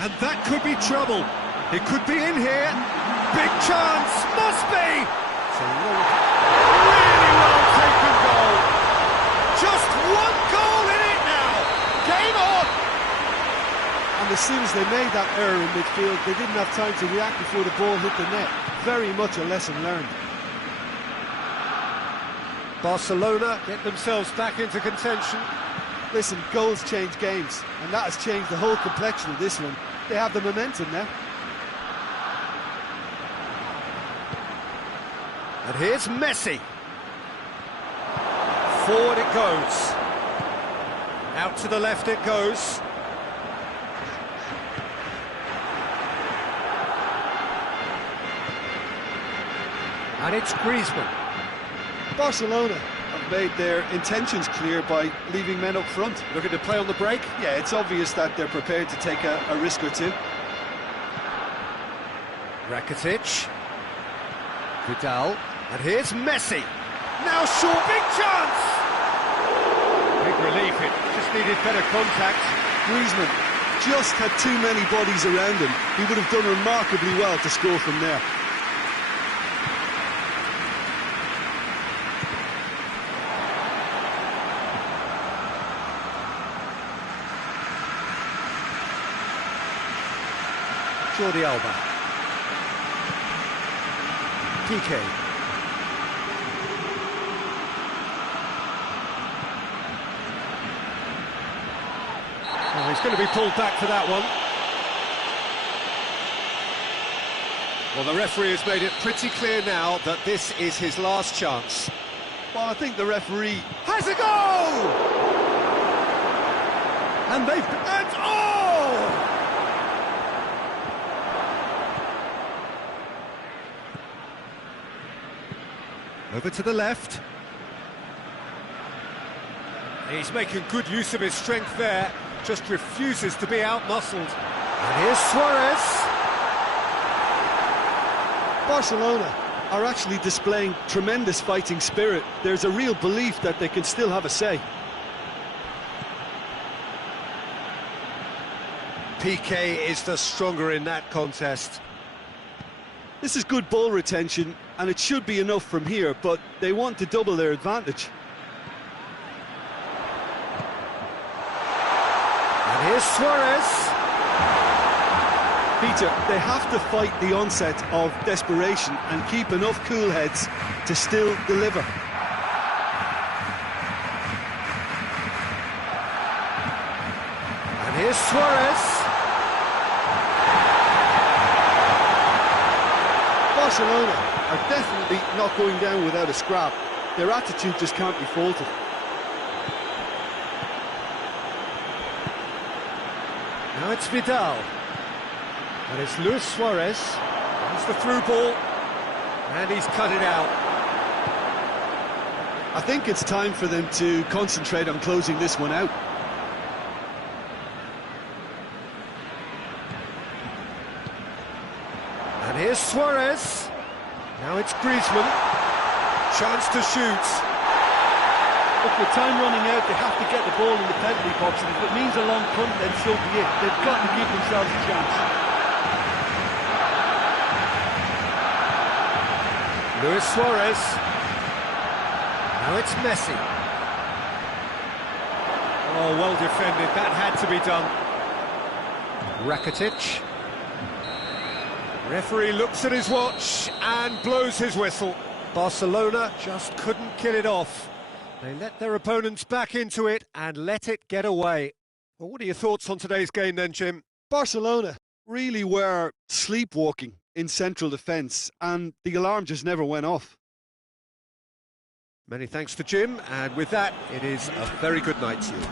And that could be trouble. It could be in here. Big chance, must be! It's a really well taken goal. Just one goal in it now. Game on! And as soon as they made that error in midfield, they didn't have time to react before the ball hit the net. Very much a lesson learned. Barcelona get themselves back into contention. Listen, goals change games, and that has changed the whole complexion of this one. They have the momentum now. And here's Messi. Forward it goes. Out to the left it goes. And it's Griezmann. Barcelona have made their intentions clear by leaving men up front. Looking to play on the break. Yeah, it's obvious that they're prepared to take a risk or two. Rakitic. Vidal. And here's Messi. Now short, big chance! Big relief, it just needed better contact. Griezmann just had too many bodies around him. He would have done remarkably well to score from there. Jordi Alba. PK. Oh, he's going to be pulled back for that one. Well, the referee has made it pretty clear now that this is his last chance. Well, I think the referee Has a goal! And they've... And, oh! Over to the left. He's making good use of his strength there. Just refuses to be out-muscled. And here's Suarez. Barcelona are actually displaying tremendous fighting spirit. There's a real belief that they can still have a say. PK is the stronger in that contest. This is good ball retention, and it should be enough from here, but they want to double their advantage. And here's Suarez. Peter, they have to fight the onset of desperation and keep enough cool heads to still deliver. And here's Suarez. Barcelona are definitely not going down without a scrap. Their attitude just can't be faulted. Now it's Vidal. And it's Luis Suarez. Here's the through ball. And he's cut it out. I think it's time for them to concentrate on closing this one out. And here's Suarez. Now it's Griezmann. Chance to shoot. Look, with time running out, they have to get the ball in the penalty box, and if it means a long punt, then so be it. They've got to give themselves a chance. Luis Suarez. Now it's Messi. Oh, well defended. That had to be done. Rakitic. Referee looks at his watch and blows his whistle. Barcelona just couldn't kill it off. They let their opponents back into it and let it get away. Well, what are your thoughts on today's game then, Jim? Barcelona really were sleepwalking in central defence, and the alarm just never went off. Many thanks to Jim, and with that, it is a very good night to you.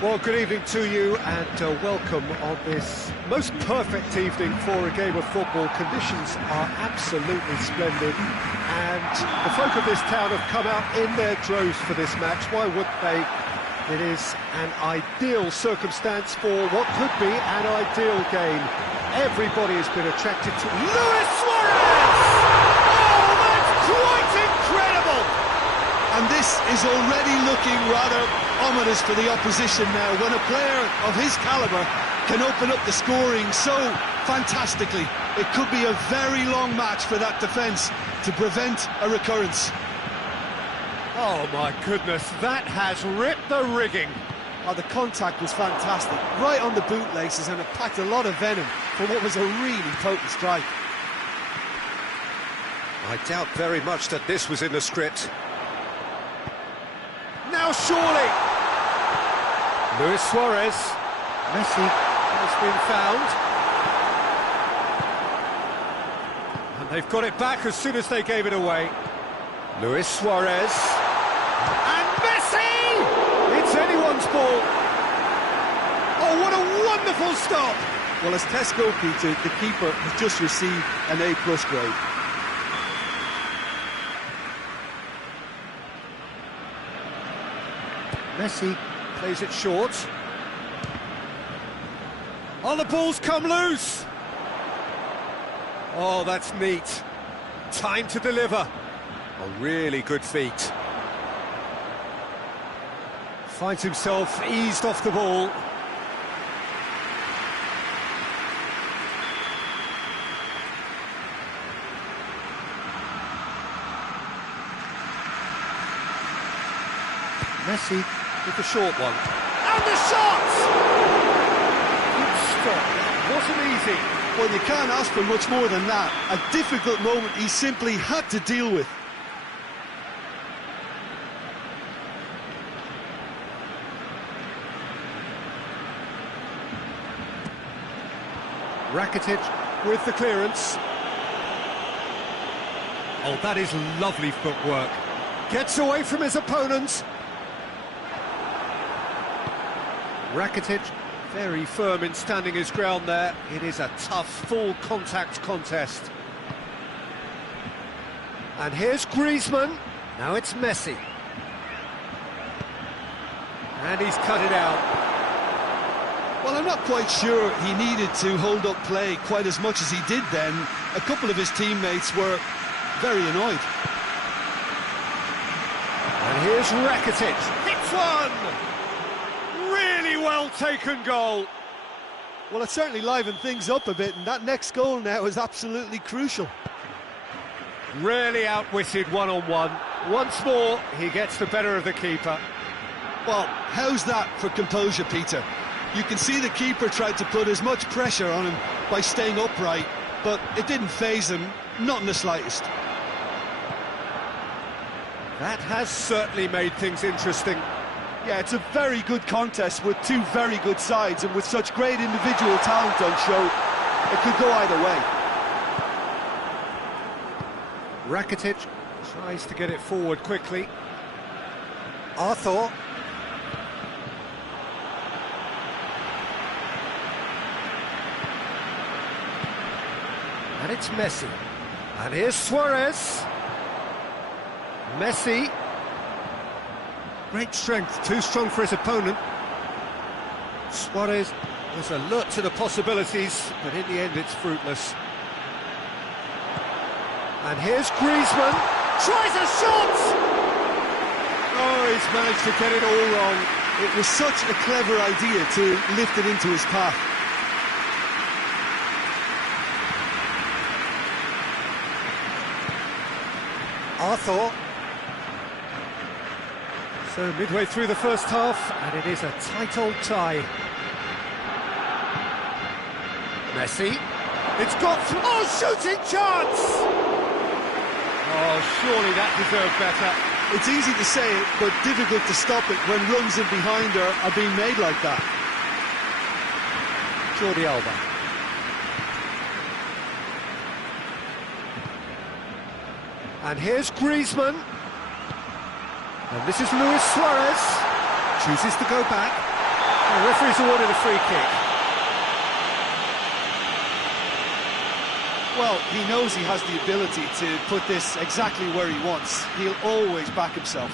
Well, good evening to you and welcome on this most perfect evening for a game of football. Conditions are absolutely splendid and the folk of this town have come out in their droves for this match. Why would they? It is an ideal circumstance for what could be an ideal game. Everybody has been attracted to Luis Suarez! Oh, that's quite incredible! And this is already looking rather ominous for the opposition now, when a player of his calibre can open up the scoring so fantastically. It could be a very long match for that defence to prevent a recurrence. Oh my goodness, that has ripped the rigging. Oh, the contact was fantastic, right on the bootlaces, and it packed a lot of venom for what was a really potent strike. I doubt very much that this was in the script. Now surely! Luis Suarez. Messi has been found. And they've got it back as soon as they gave it away. Luis Suarez. And Messi! It's anyone's ball. Oh, what a wonderful stop! Well, as test goalkeeper, the keeper has just received an A+ grade. Messi plays it short. Oh, the ball's come loose! Oh, that's neat. Time to deliver. A really good feat. Finds himself eased off the ball. Messi with the short one. And the shot! Good stop. That wasn't easy. Well, you can't ask for much more than that. A difficult moment he simply had to deal with. Rakitic with the clearance. Oh, that is lovely footwork. Gets away from his opponent. Rakitic, very firm in standing his ground there. It is a tough, full-contact contest. And here's Griezmann. Now it's Messi. And he's cut it out. Well, I'm not quite sure he needed to hold up play quite as much as he did then. A couple of his teammates were very annoyed. And here's Rakitic. Hits one! Really well taken goal. Well, it certainly livened things up a bit, and that next goal now is absolutely crucial. Really outwitted one-on-one. Once more, he gets the better of the keeper. Well, how's that for composure, Peter? You can see the keeper tried to put as much pressure on him by staying upright, but it didn't faze him, not in the slightest. That has certainly made things interesting. Yeah, it's a very good contest with two very good sides, and with such great individual talent on show, it could go either way. Rakitic tries to get it forward quickly. Arthur. And it's Messi. And here's Suarez. Messi. Great strength, too strong for his opponent. Suarez was alert to the possibilities, but in the end it's fruitless. And here's Griezmann. Tries a shot! Oh, he's managed to get it all wrong. It was such a clever idea to lift it into his path. Arthur. So midway through the first half, and it is a tight old tie. Messi. It's got through. Oh, shooting chance! Oh, surely that deserved better. It's easy to say it, but difficult to stop it when runs in behind her are being made like that. Jordi Alba. And here's Griezmann. And this is Luis Suarez. Chooses to go back. The referee's awarded a free kick. Well, he knows he has the ability to put this exactly where he wants. He'll always back himself.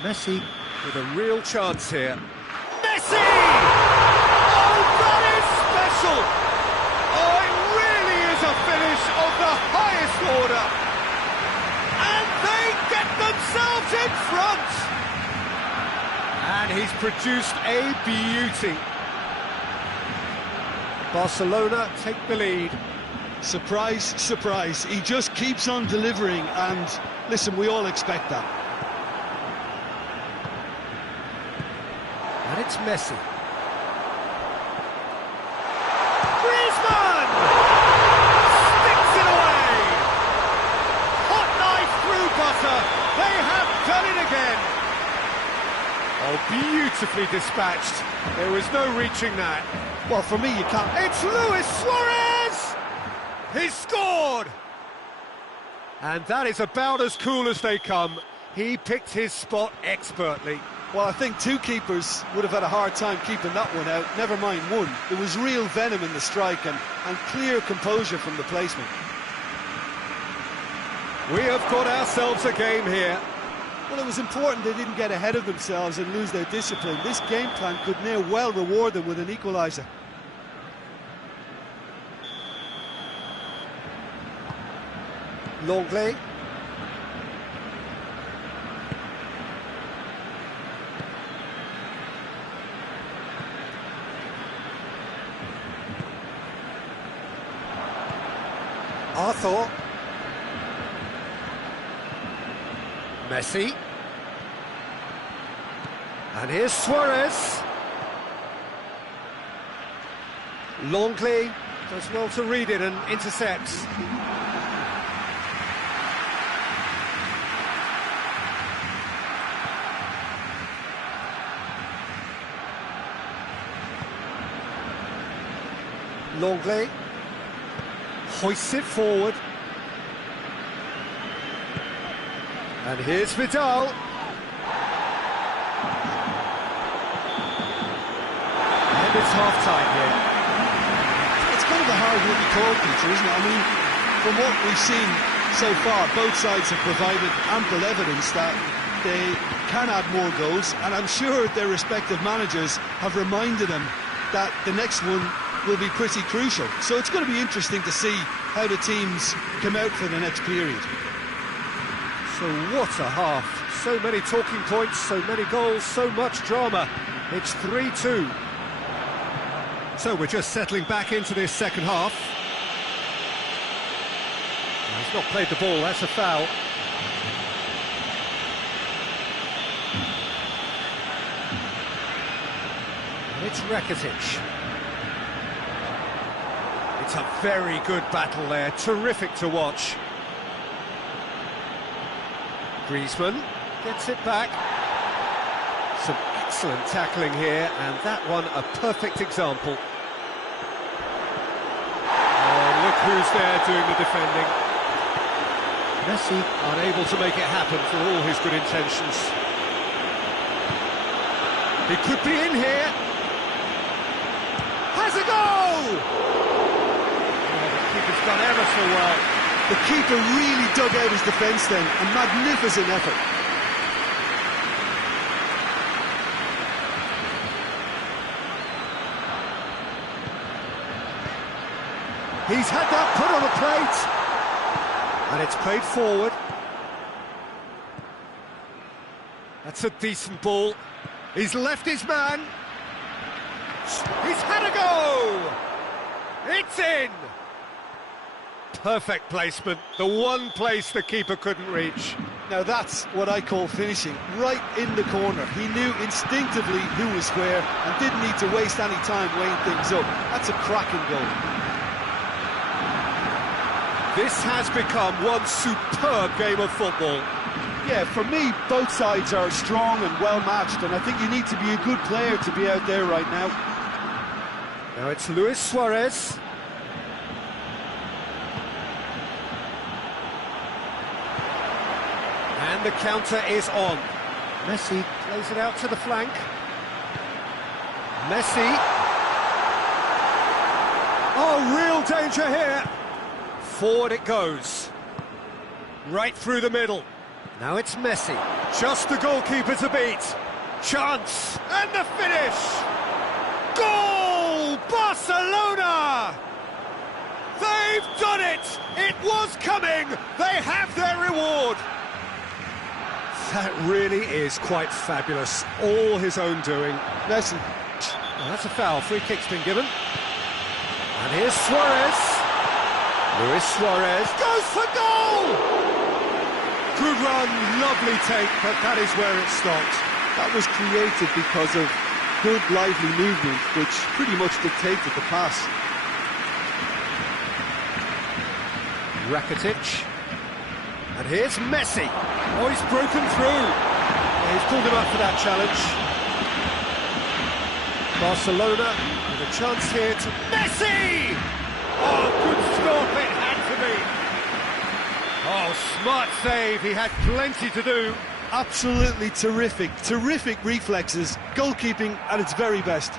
Messi with a real chance here. Messi! Oh, that is special! Oh, it really is a finish of the highest order. And they get themselves He's in front! And he's produced a beauty. Barcelona take the lead. Surprise, surprise. He just keeps on delivering, and listen, we all expect that. And it's Messi. Griezmann! Sticks it away! Hot knife through butter. They have done it again. Oh, beautifully dispatched. There was no reaching that. Well, for me, you can't. It's Luis Suarez! He's scored! And that is about as cool as they come. He picked his spot expertly. Well, I think two keepers would have had a hard time keeping that one out, never mind one. There was real venom in the strike and clear composure from the placement. We have got ourselves a game here. Well, it was important they didn't get ahead of themselves and lose their discipline. This game plan could now well reward them with an equaliser. Longley. Arthur. Messi. And here's Suarez. Longley does well to read it and intercepts. Longley hoists it forward. And here's Vidal. And it's half-time here. It's kind of a hard-hitting call, Peter, isn't it? I mean, from what we've seen so far, both sides have provided ample evidence that they can add more goals, and I'm sure their respective managers have reminded them that the next one will be pretty crucial. So it's going to be interesting to see how the teams come out for the next period. So what a half. So many talking points, so many goals, so much drama. It's 3-2. So we're just settling back into this second half. He's not played the ball, that's a foul. And it's Rakitic. It's a very good battle there, terrific to watch. Griezmann gets it back. Some excellent tackling here, and that one a perfect example. Oh, look who's there doing the defending. Messi unable to make it happen for all his good intentions. He could be in here. Has a goal! Keeper's done ever so well. The keeper really dug out his defence then, a magnificent effort. He's had that put on a plate. And it's played forward. That's a decent ball. He's left his man. He's had a go! It's in! Perfect placement, the one place the keeper couldn't reach. Now that's what I call finishing, right in the corner. He knew instinctively who was where and didn't need to waste any time weighing things up. That's a cracking goal. This has become one superb game of football. Yeah, for me, both sides are strong and well-matched, and I think you need to be a good player to be out there right now. Now it's Luis Suarez. And the counter is on. Messi plays it out to the flank. Messi. Oh, real danger here. Forward it goes. Right through the middle. Now it's Messi. Just the goalkeeper to beat. Chance. And the finish. Goal! Barcelona! They've done it! It was coming! They have their reward! That really is quite fabulous. All his own doing. Listen, Oh, that's a foul. Free kick's been given. And here's Suarez. Luis Suarez goes for goal! Good run, lovely take, but that is where it stopped. That was created because of good, lively movement, which pretty much dictated the pass. Rakitic. And here's Messi. Oh, he's broken through. Yeah, he's pulled him up for that challenge. Barcelona with a chance here to Messi! Oh, good stop it had to be. Oh, smart save. He had plenty to do. absolutely terrific. Terrific reflexes. Goalkeeping at its very best.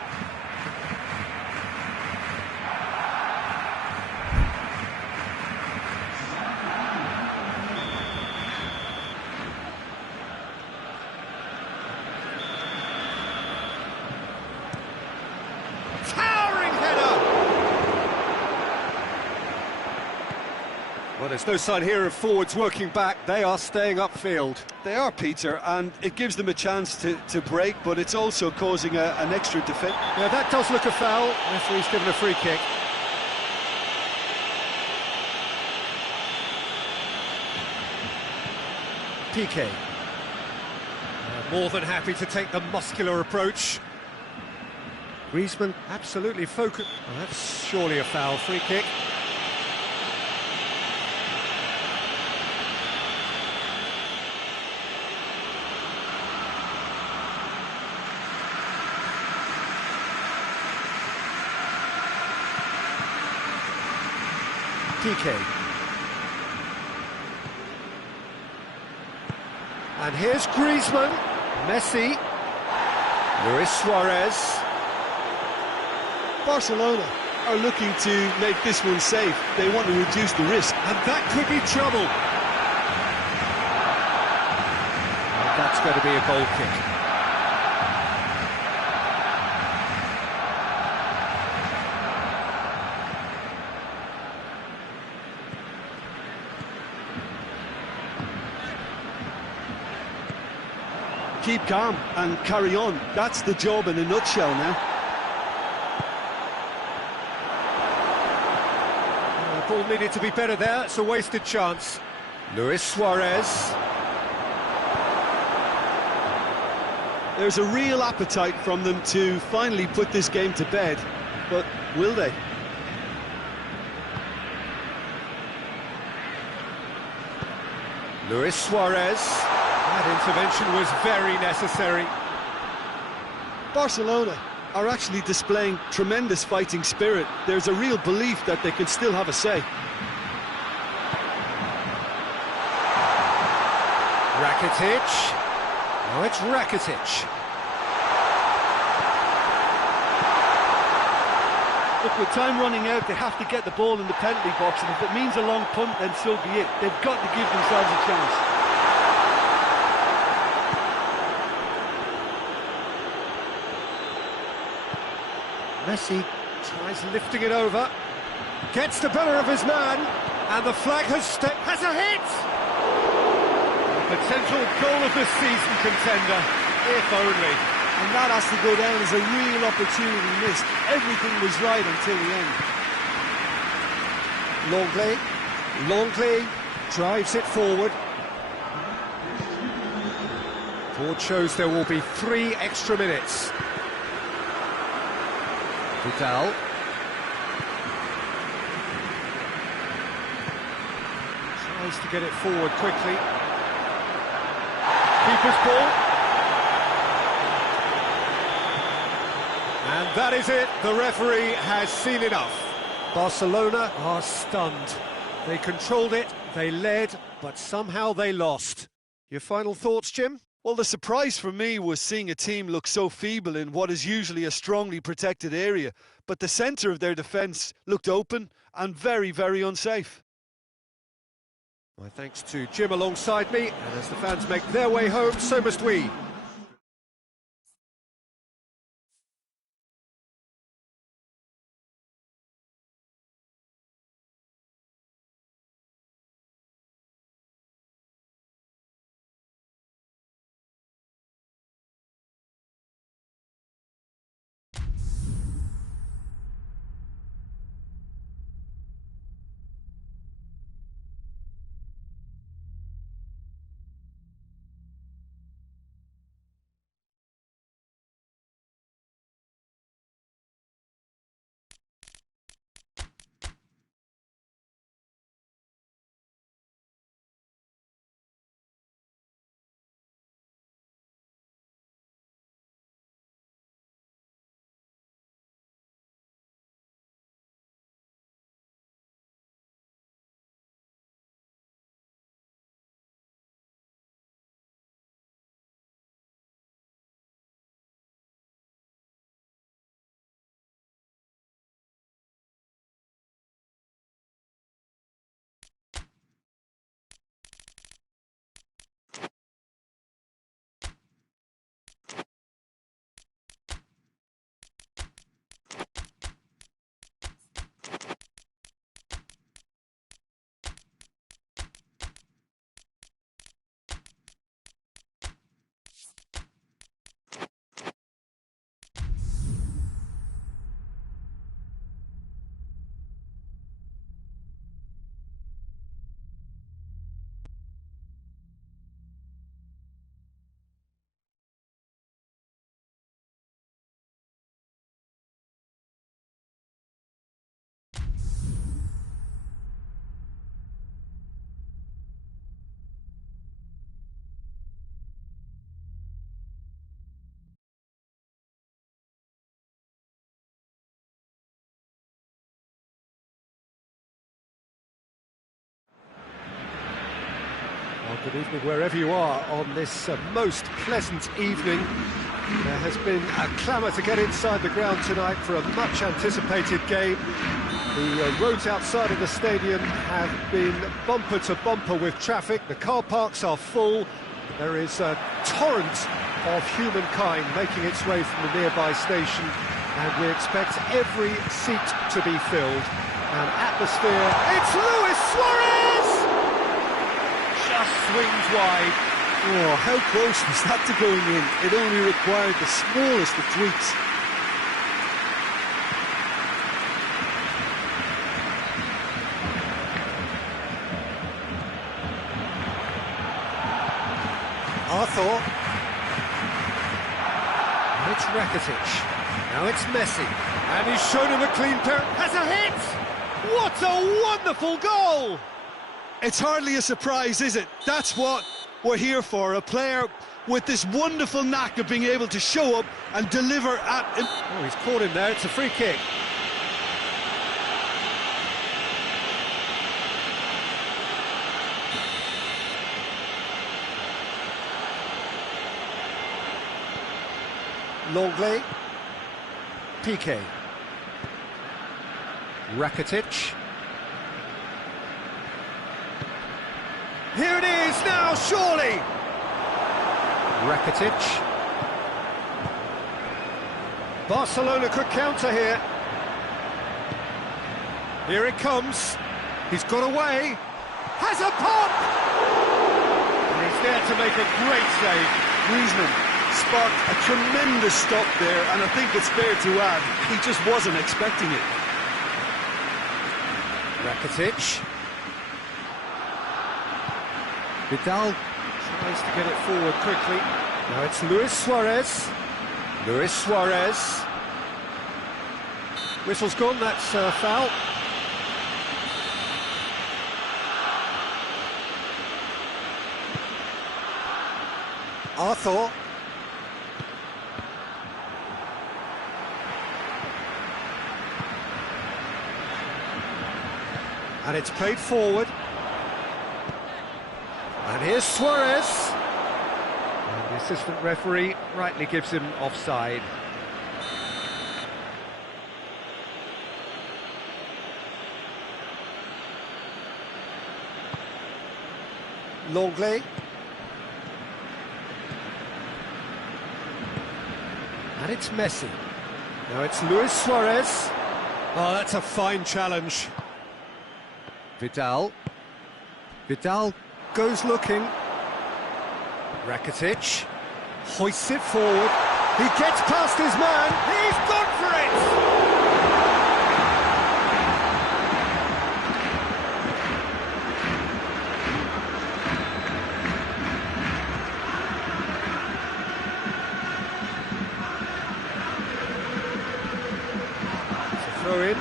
Well, there's no sign here of forwards working back. They are staying upfield. They are, Peter, and it gives them a chance to break, but it's also causing an extra defence. Yeah, that does look a foul. Referee's given a free kick. PK. More than happy to take the muscular approach. Griezmann absolutely focused. Well, that's surely a foul. Free kick. PK. And here's Griezmann, Messi, Luis Suarez. Barcelona are looking to make this one safe. They want to reduce the risk. And that could be trouble. And that's going to be a goal kick. Keep calm and carry on. That's the job in a nutshell now. The ball needed to be better there. It's a wasted chance. Luis Suarez. There's a real appetite from them to finally put this game to bed, but will they? Luis Suarez. That intervention was very necessary. Barcelona are actually displaying tremendous fighting spirit. There's a real belief that they can still have a say. Rakitic. Now it's Rakitic. Look, with time running out, they have to get the ball in the penalty box, and if it means a long punt, then so be it. They've got to give themselves a chance. Messi tries lifting it over, gets the better of his man, and the flag has a hit! Potential goal of the season contender, if only. And that has to go down as a real opportunity missed. Everything was right until the end. Longley drives it forward. Board shows there will be 3 extra minutes. Vidal. Tries to get it forward quickly. Keeper's ball. And that is it. The referee has seen enough. Barcelona are stunned. They controlled it, they led, but somehow they lost. Your final thoughts, Jim? Well, the surprise for me was seeing a team look so feeble in what is usually a strongly protected area, but the centre of their defence looked open and very, very unsafe. My thanks to Jim alongside me, and as the fans make their way home, so must we. Well, good evening wherever you are on this most pleasant evening. There has been a clamour to get inside the ground tonight for a much-anticipated game. The roads outside of the stadium have been bumper to bumper with traffic. The car parks are full. There is a torrent of humankind making its way from the nearby station, and we expect every seat to be filled. An atmosphere. It's Luis Suarez! Just swings wide. Oh, how close was that to going in? It only required the smallest of tweaks. Arthur. And it's Rakitic. Now it's Messi. And he's shown him a clean pair. Has a hit! What a wonderful goal! It's hardly a surprise, is it? That's what we're here for, a player with this wonderful knack of being able to show up and deliver at... Oh, he's caught him there, it's a free kick. Longley. Piqué. Rakitic. Here it is now, surely! Rakitic. Barcelona could counter here. Here it comes. He's got away. Has a pop! And he's there to make a great save. Griezmann sparked a tremendous stop there, and I think it's fair to add, he just wasn't expecting it. Rakitic. Vidal tries to get it forward quickly. Now it's Luis Suarez. Luis Suarez. Whistle's gone, that's a foul. Arthur. And it's played forward. And here's Suarez. And the assistant referee rightly gives him offside. Longley. And it's Messi. Now it's Luis Suarez. Oh, that's a fine challenge. Vidal. Vidal goes looking. Rakitic hoists it forward. He gets past his man. He's gone for it! It's a throw in.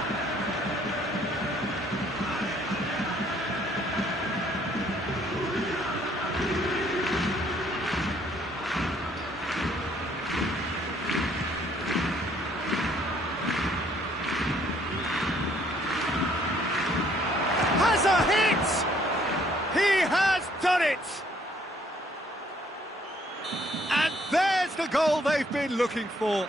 A hit! He has done it! And there's the goal they've been looking for.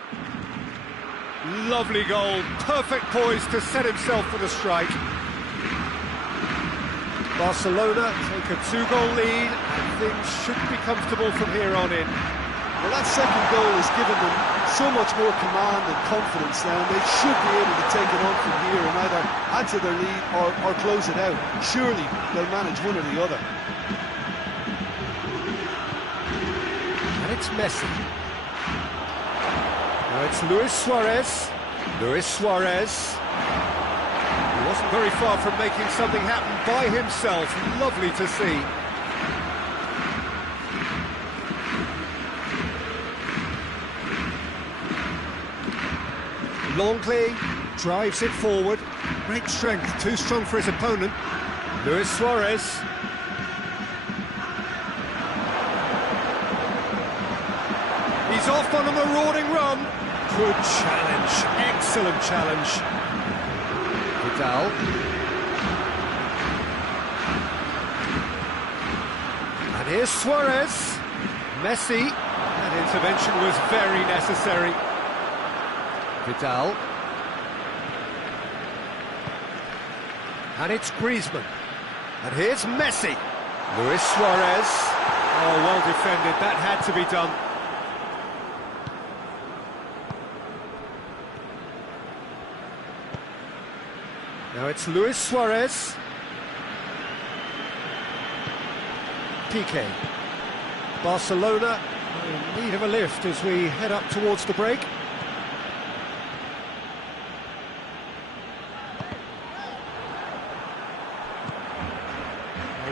Lovely goal, perfect poise to set himself for the strike. Barcelona take a 2-goal lead, and things should be comfortable from here on in. Well, that second goal has given them so much more command and confidence now, and they should be able to take it on from here and either add to their lead or close it out. Surely they'll manage one or the other. And it's Messi. Now it's Luis Suarez. Luis Suarez. He wasn't very far from making something happen by himself. Lovely to see. Longley drives it forward. Great strength, too strong for his opponent. Luis Suarez. He's off on a marauding run. Good challenge, excellent challenge. Vidal. And here's Suarez. Messi. That intervention was very necessary. Vidal. And it's Griezmann. And here's Messi. Luis Suarez. Oh, well defended. That had to be done. Now it's Luis Suarez. Piqué. Barcelona in need of a lift as we head up towards the break.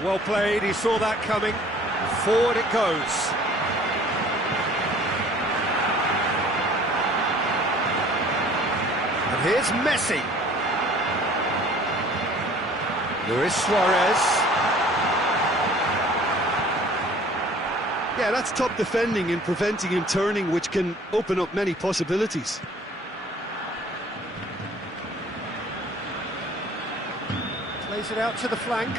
Well played, he saw that coming. Forward it goes. And here's Messi. Luis Suarez. Yeah, that's top defending and preventing him turning, which can open up many possibilities. Plays it out to the flank.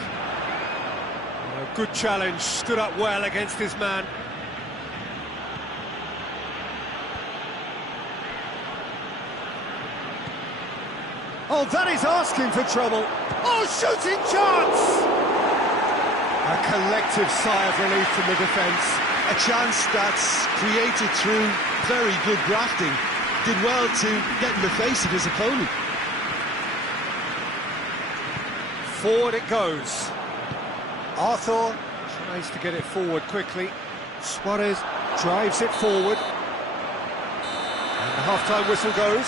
Good challenge, stood up well against his man. Oh, that is asking for trouble. Oh, shooting chance! A collective sigh of relief from the defence. A chance that's created through very good grafting. Did well to get in the face of his opponent. Forward it goes. Arthur tries to get it forward quickly. Suarez drives it forward. And the half-time whistle goes.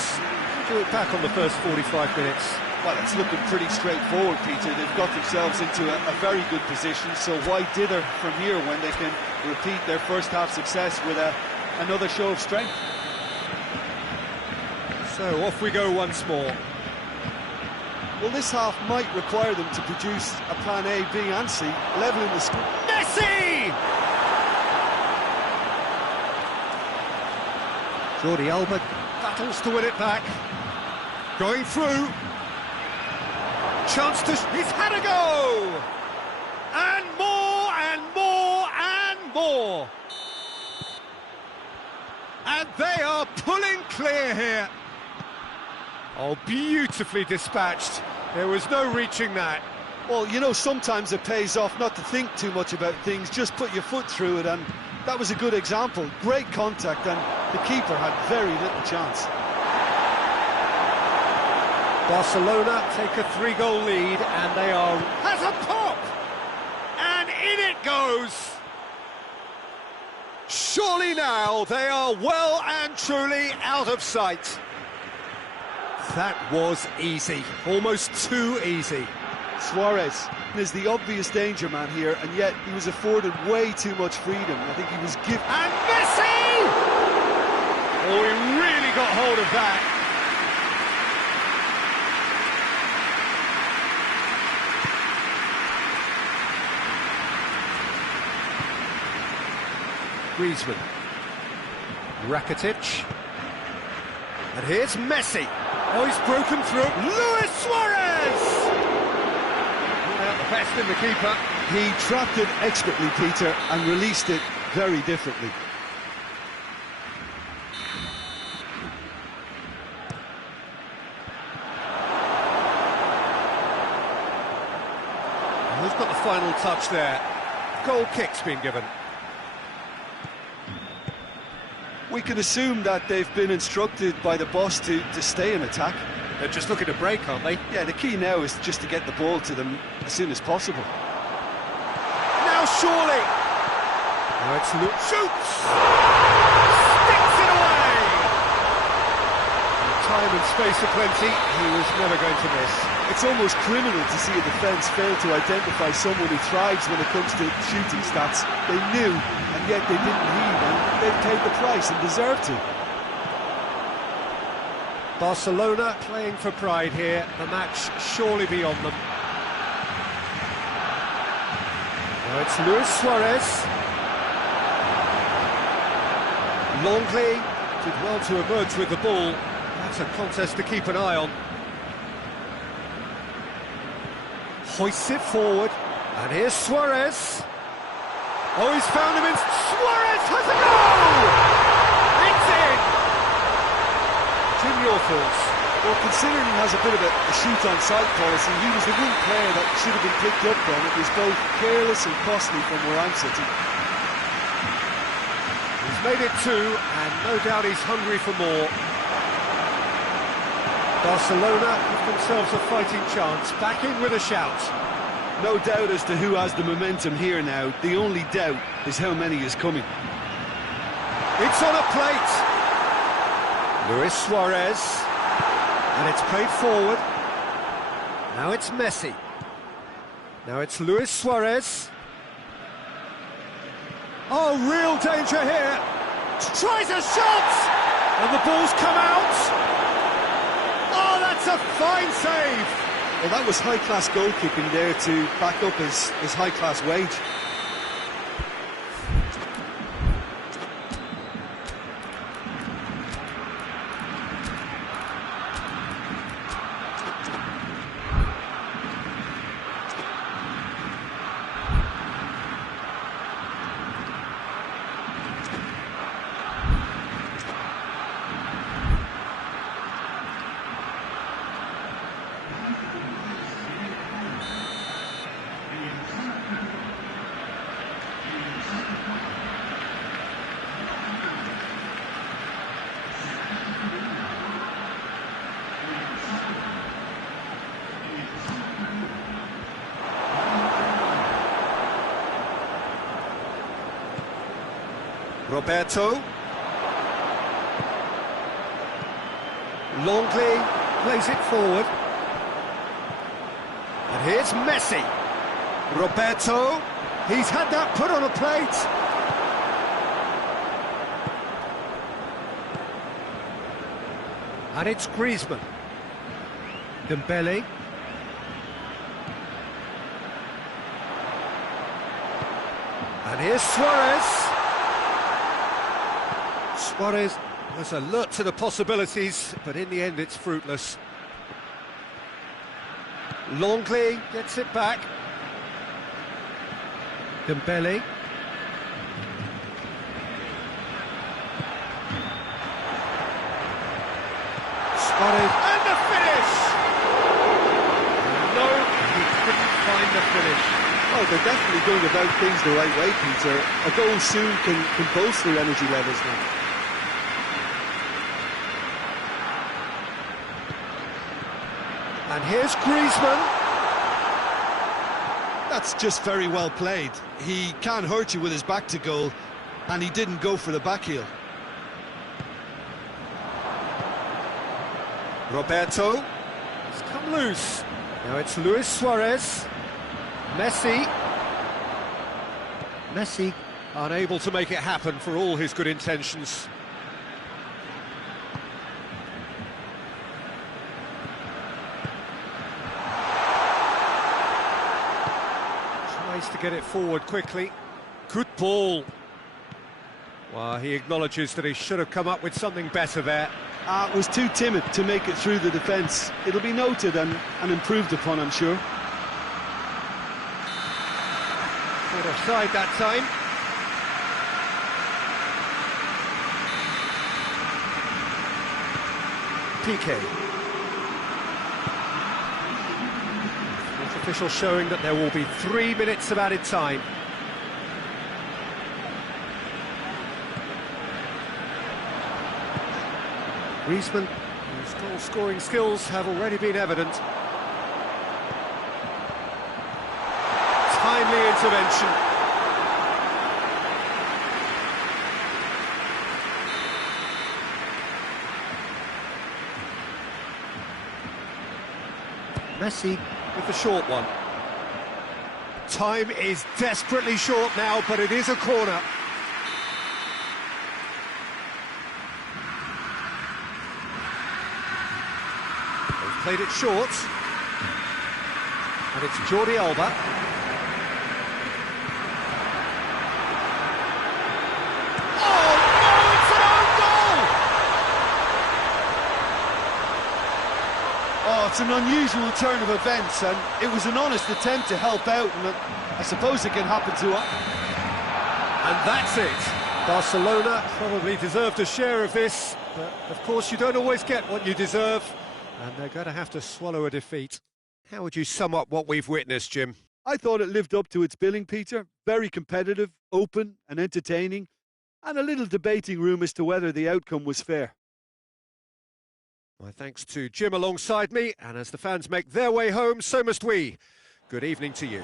Do it back on the first 45 minutes. Well, it's looking pretty straightforward, Peter. They've got themselves into a very good position, so why dither from here when they can repeat their first half success with another show of strength? So off we go once more. Well, this half might require them to produce a plan A, B and C, leveling the score. Messi! Jordi Alba battles to win it back. Going through. Chance to... He's had a go! And more, and more, and more! And they are pulling clear here. Oh, beautifully dispatched. There was no reaching that. Well, you know, sometimes it pays off not to think too much about things, just put your foot through it, and that was a good example. Great contact, and the keeper had very little chance. Barcelona take a 3-goal lead, and they are... Has a pop! And in it goes! Surely now they are well and truly out of sight. That was easy, almost too easy. Suarez is the obvious danger man here, and yet he was afforded way too much freedom. I think he was given... And Messi! Oh, he really got hold of that. Griezmann. Rakitic. And here's Messi. Oh, he's broken through. Luis Suarez! Not out the best in the keeper. He trapped it expertly, Peter, and released it very differently. And who's got the final touch there? Goal kick's been given. We can assume that they've been instructed by the boss to stay in attack. They're just looking to break, aren't they? Yeah, the key now is just to get the ball to them as soon as possible. Now surely! Now it's Luke. Shoots! Sticks it away! In time and space aplenty, he was never going to miss. It's almost criminal to see a defence fail to identify someone who thrives when it comes to shooting stats. They knew, and yet they didn't heed, and they've paid the price and deserve to. Barcelona playing for pride here, the match surely beyond them. Now it's Luis Suarez. Longley did well to emerge with the ball. That's a contest to keep an eye on. Hoists it forward, and here's Suarez. Oh, he's found him in... Suarez has a goal! It's in! Jim, your thoughts? Well, considering he has a bit of a shoot-on-sight policy, he was the one player that should have been picked up then. It was both careless and costly from where I'm sitting. He's made it two, and no doubt he's hungry for more. Barcelona give themselves a fighting chance, back in with a shout. No doubt as to who has the momentum here now. The only doubt is how many is coming. It's on a plate. Luis Suarez. And it's played forward. Now it's Messi. Now it's Luis Suarez. Oh, real danger here. Tries a shot! And the ball's come out. Oh, that's a fine save. Well, that was high-class goalkeeping there to back up his high-class wage. Roberto. Longley plays it forward. And here's Messi. Roberto. He's had that put on a plate. And it's Griezmann. Dembele. And here's Suarez. Suarez was alert to the possibilities, but in the end it's fruitless. Longley gets it back. Dembele. Suarez. And the finish! No, he couldn't find the finish. Oh, they're definitely going about things the right way, Peter. A goal soon can boost their energy levels now. And here's Griezmann. That's just very well played. He can't hurt you with his back to goal, and he didn't go for the back heel. Roberto. It's come loose. Now it's Luis Suarez. Messi. Messi unable to make it happen for all his good intentions. Tries to get it forward quickly. Good ball. Well, he acknowledges that he should have come up with something better there. Was too timid to make it through the defence. It'll be noted and improved upon, I'm sure. Caught offside that time. PK. Fourth official showing that there will be 3 minutes of added time. Griezmann, whose goal-scoring skills have already been evident. Timely intervention. Messi with the short one. Time is desperately short now, but it is a corner. They've played it short. And it's Jordi Alba. It's an unusual turn of events, and it was an honest attempt to help out, and I suppose it can happen to us. And that's it. Barcelona probably deserved a share of this, but of course you don't always get what you deserve, and they're going to have to swallow a defeat. How would you sum up what we've witnessed, Jim? I thought it lived up to its billing, Peter. Very competitive, open and entertaining, and a little debating room as to whether the outcome was fair. My thanks to Jim alongside me, and as the fans make their way home, so must we. Good evening to you.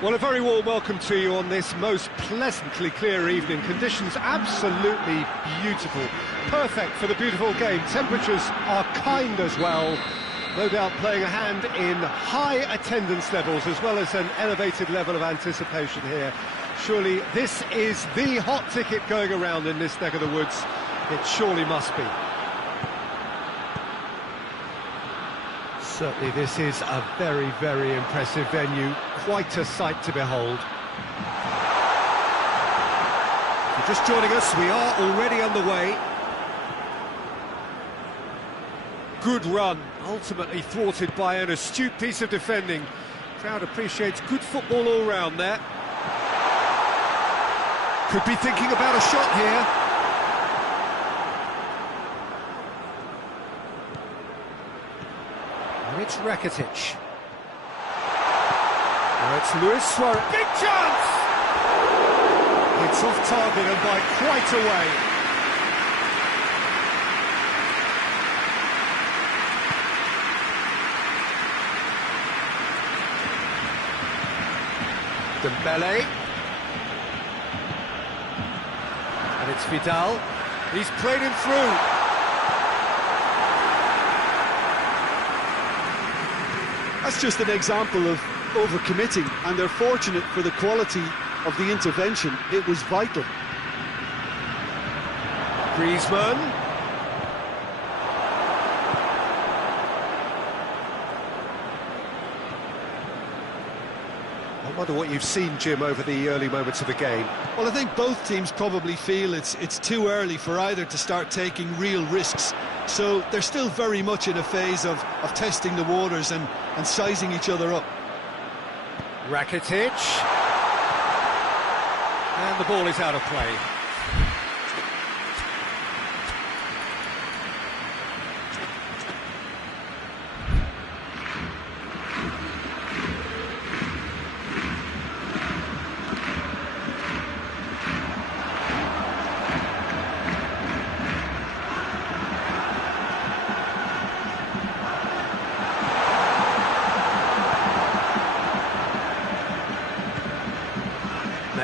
Well, a very warm welcome to you on this most pleasantly clear evening. Conditions absolutely beautiful. Perfect for the beautiful game. Temperatures are kind as well. No doubt playing a hand in high attendance levels as well as an elevated level of anticipation here. Surely this is the hot ticket going around in this neck of the woods. It surely must be. Certainly this is a very, very impressive venue. Quite a sight to behold. If you're just joining us, we are already underway. Good run, ultimately thwarted by an astute piece of defending. Crowd appreciates good football all round there. Could be thinking about a shot here. And it's Rakitic. Now it's Luis Suarez. Big chance! It's off target and by quite a way. Dembele. And it's Vidal. He's played him through. That's just an example of overcommitting, and they're fortunate for the quality of the intervention. It was vital. Griezmann. I wonder what you've seen, Jim, over the early moments of the game. Well, I think both teams probably feel it's too early for either to start taking real risks. So they're still very much in a phase of testing the waters and sizing each other up. Rakitic. And the ball is out of play.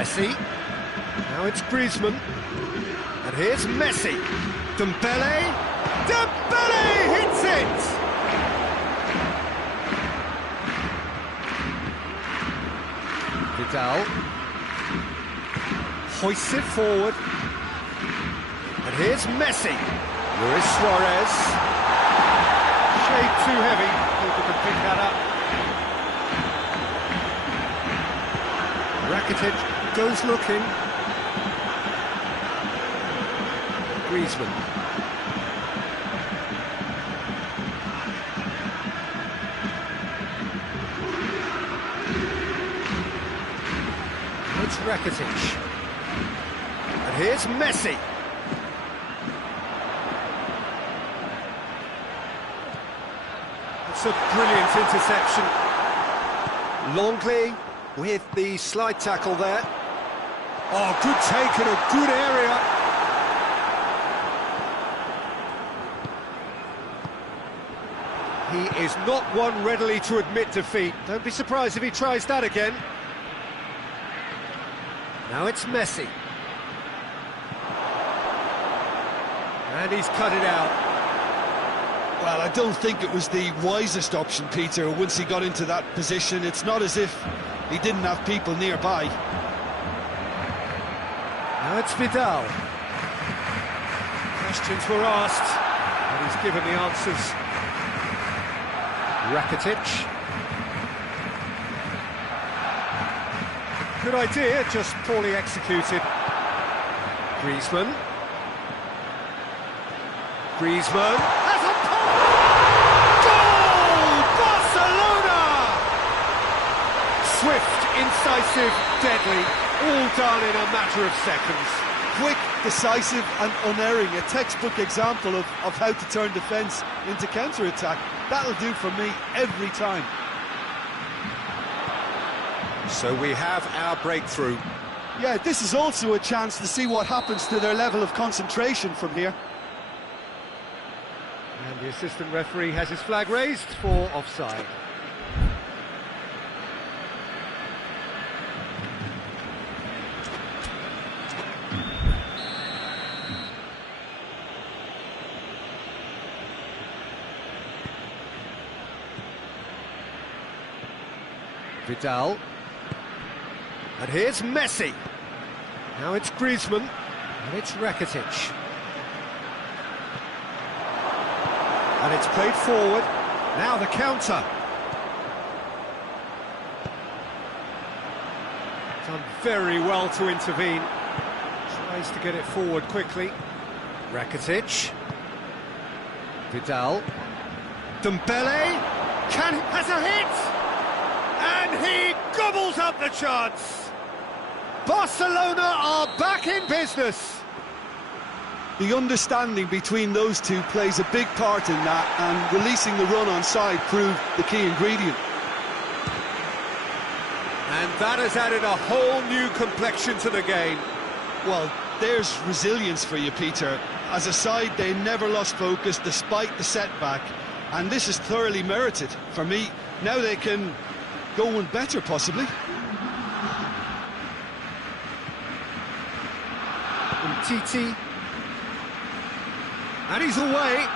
Messi. Now it's Griezmann. And here's Messi. Dembele. Dembele hits it! Vidal. Hoists it forward. And here's Messi. Luis Suarez. Shade too heavy. People can pick that up. Rakitic goes looking. Griezmann. It's Rakitic. And here's Messi. It's a brilliant interception. Longley with the slide tackle there. Oh, good take in a good area. He is not one readily to admit defeat. Don't be surprised if he tries that again. Now it's Messi. And he's cut it out. Well, I don't think it was the wisest option, Peter, once he got into that position. It's not as if he didn't have people nearby. Now it's Vidal. Questions were asked, and he's given the answers. Rakitic. Good idea, just poorly executed. Griezmann. Griezmann has a goal! Barcelona! Swift, incisive, deadly, all done in a matter of seconds. Quick, decisive and unerring, a textbook example of how to turn defence into counter-attack. That'll do for me every time. So we have our breakthrough. Yeah, this is also a chance to see what happens to their level of concentration from here. And the assistant referee has his flag raised for offside. Vidal. And here's Messi. Now it's Griezmann. And it's Rakitic. And it's played forward. Now the counter. Done very well to intervene. Tries to get it forward quickly. Rakitic. Vidal. Dembele. Has a hit! And he gobbles up the chance. Barcelona are back in business. The understanding between those two plays a big part in that, and releasing the run on side proved the key ingredient. And that has added a whole new complexion to the game. Well, there's resilience for you, Peter. As a side, they never lost focus despite the setback, and this is thoroughly merited. For me, now they can go one better, possibly. Titi. And he's away.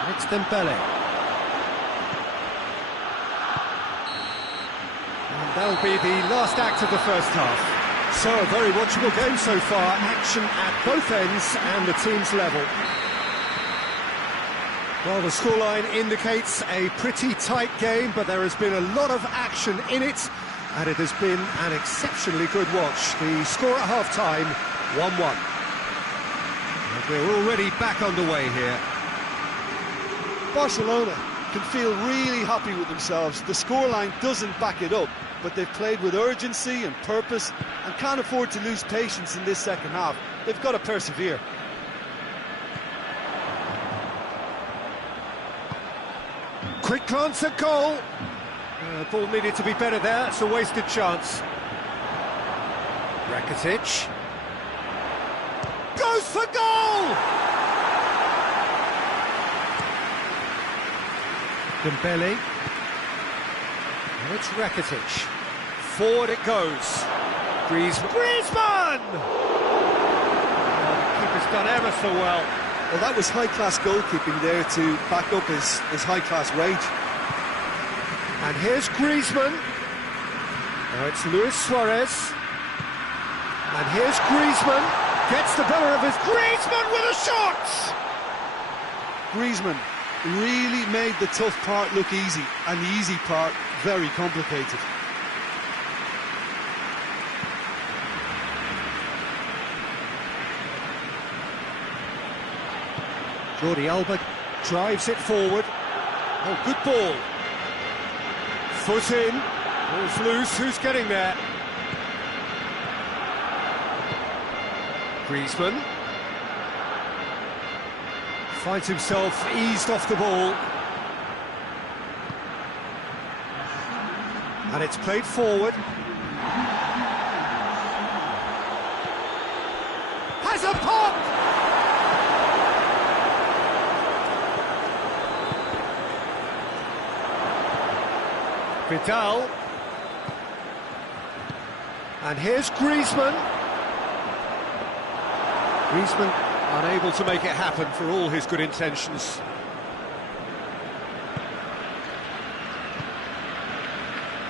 And it's Dembele. And that'll be the last act of the first half. So, a very watchable game so far. Action at both ends and the team's level. Well, the scoreline indicates a pretty tight game, but there has been a lot of action in it, and it has been an exceptionally good watch. The score at half-time, 1-1. And we're already back underway here. Barcelona can feel really happy with themselves. The scoreline doesn't back it up, but they've played with urgency and purpose and can't afford to lose patience in this second half. They've got to persevere. Quick glance at goal. Ball needed to be better there. It's a wasted chance. Rakitic. Goes for goal! Dembele. And it's Rakitic. Forward it goes. Griezmann! Oh, the keeper's done ever so well. Well, that was high-class goalkeeping there to back up his high-class rage. And here's Griezmann. Now it's Luis Suarez. And here's Griezmann. Gets the better of his... Griezmann with a shot! Griezmann really made the tough part look easy, and the easy part very complicated. Jordi Alba drives it forward. Oh, good ball. Foot in. Ball's loose. Who's getting there? Griezmann. Finds himself eased off the ball. And it's played forward. Has a pop! Vidal. And here's Griezmann. Griezmann unable to make it happen for all his good intentions.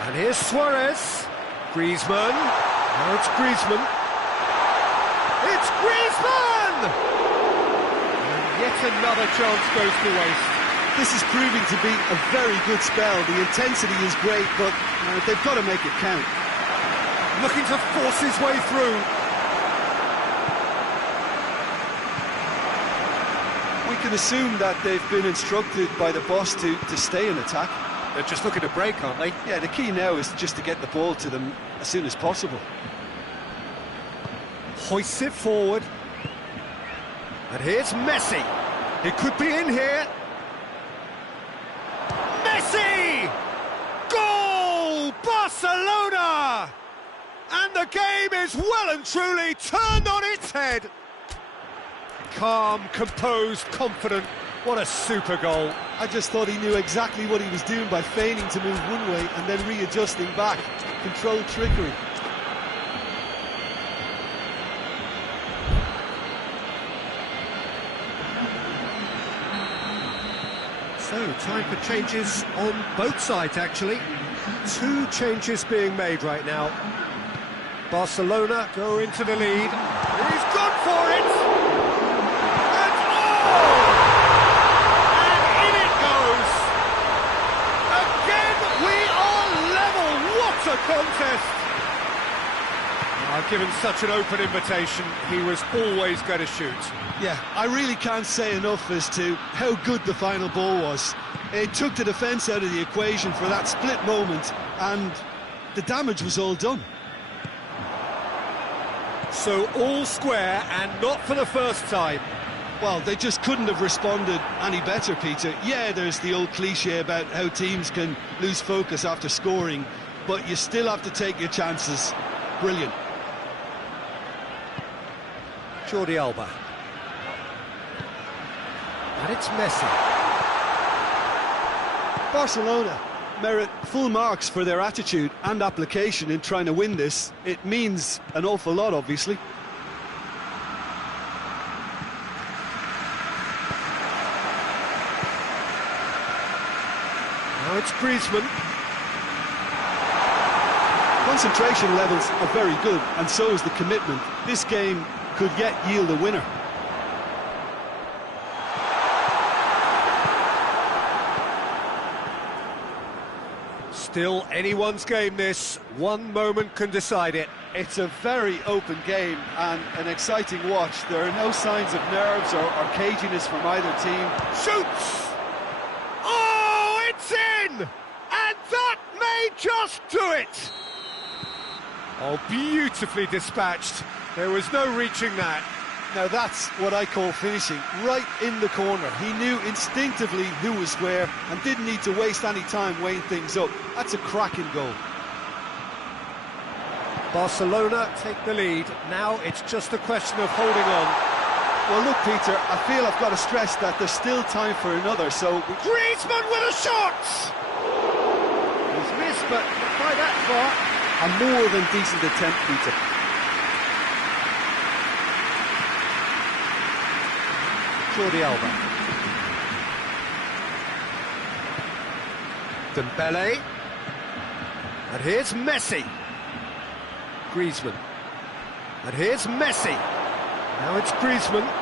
And here's Suarez. Griezmann. Now it's Griezmann. It's Griezmann! And yet another chance goes to waste. This is proving to be a very good spell. The intensity is great, but they've got to make it count. Looking to force his way through. We can assume that they've been instructed by the boss to stay in attack. They're just looking to break, aren't they? Yeah, the key now is just to get the ball to them as soon as possible. Hoists it forward. And here's Messi. It could be in here. Messi! Goal! Barcelona! And the game is well and truly turned on its head. Calm, composed, confident. What a super goal. I just thought he knew exactly what he was doing by feigning to move one way and then readjusting back. Controlled trickery. So, time for changes on both sides, actually. 2 changes being made right now. Barcelona go into the lead. He's gone for it! And and in it goes! Again, we are level! What a contest! I've given such an open invitation. He was always going to shoot. Yeah, I really can't say enough as to how good the final ball was. It took the defence out of the equation for that split moment, and the damage was all done. So all square, and not for the first time. Well, they just couldn't have responded any better, Peter. Yeah, there's the old cliche about how teams can lose focus after scoring, but you still have to take your chances. Brilliant. Jordi Alba. And it's Messi. Barcelona merit full marks for their attitude and application in trying to win this. It means an awful lot, obviously. Now it's Griezmann. Concentration levels are very good, and so is the commitment. This game could yet yield a winner. Still anyone's game, this. One moment can decide it. It's a very open game and an exciting watch. There are no signs of nerves or caginess from either team. Shoots! Oh, it's in! And that may just do it! Oh, beautifully dispatched. There was no reaching that. Now that's what I call finishing, right in the corner. He knew instinctively who was where and didn't need to waste any time weighing things up. That's a cracking goal. Barcelona take the lead. Now it's just a question of holding on. Well, look, Peter, I feel I've got to stress that there's still time for another, so... Griezmann with a shot! He's missed, but not by that far. A more than decent attempt, Peter. Jordi Alba. Dembele. And here's Messi. Griezmann. And here's Messi. Now it's Griezmann.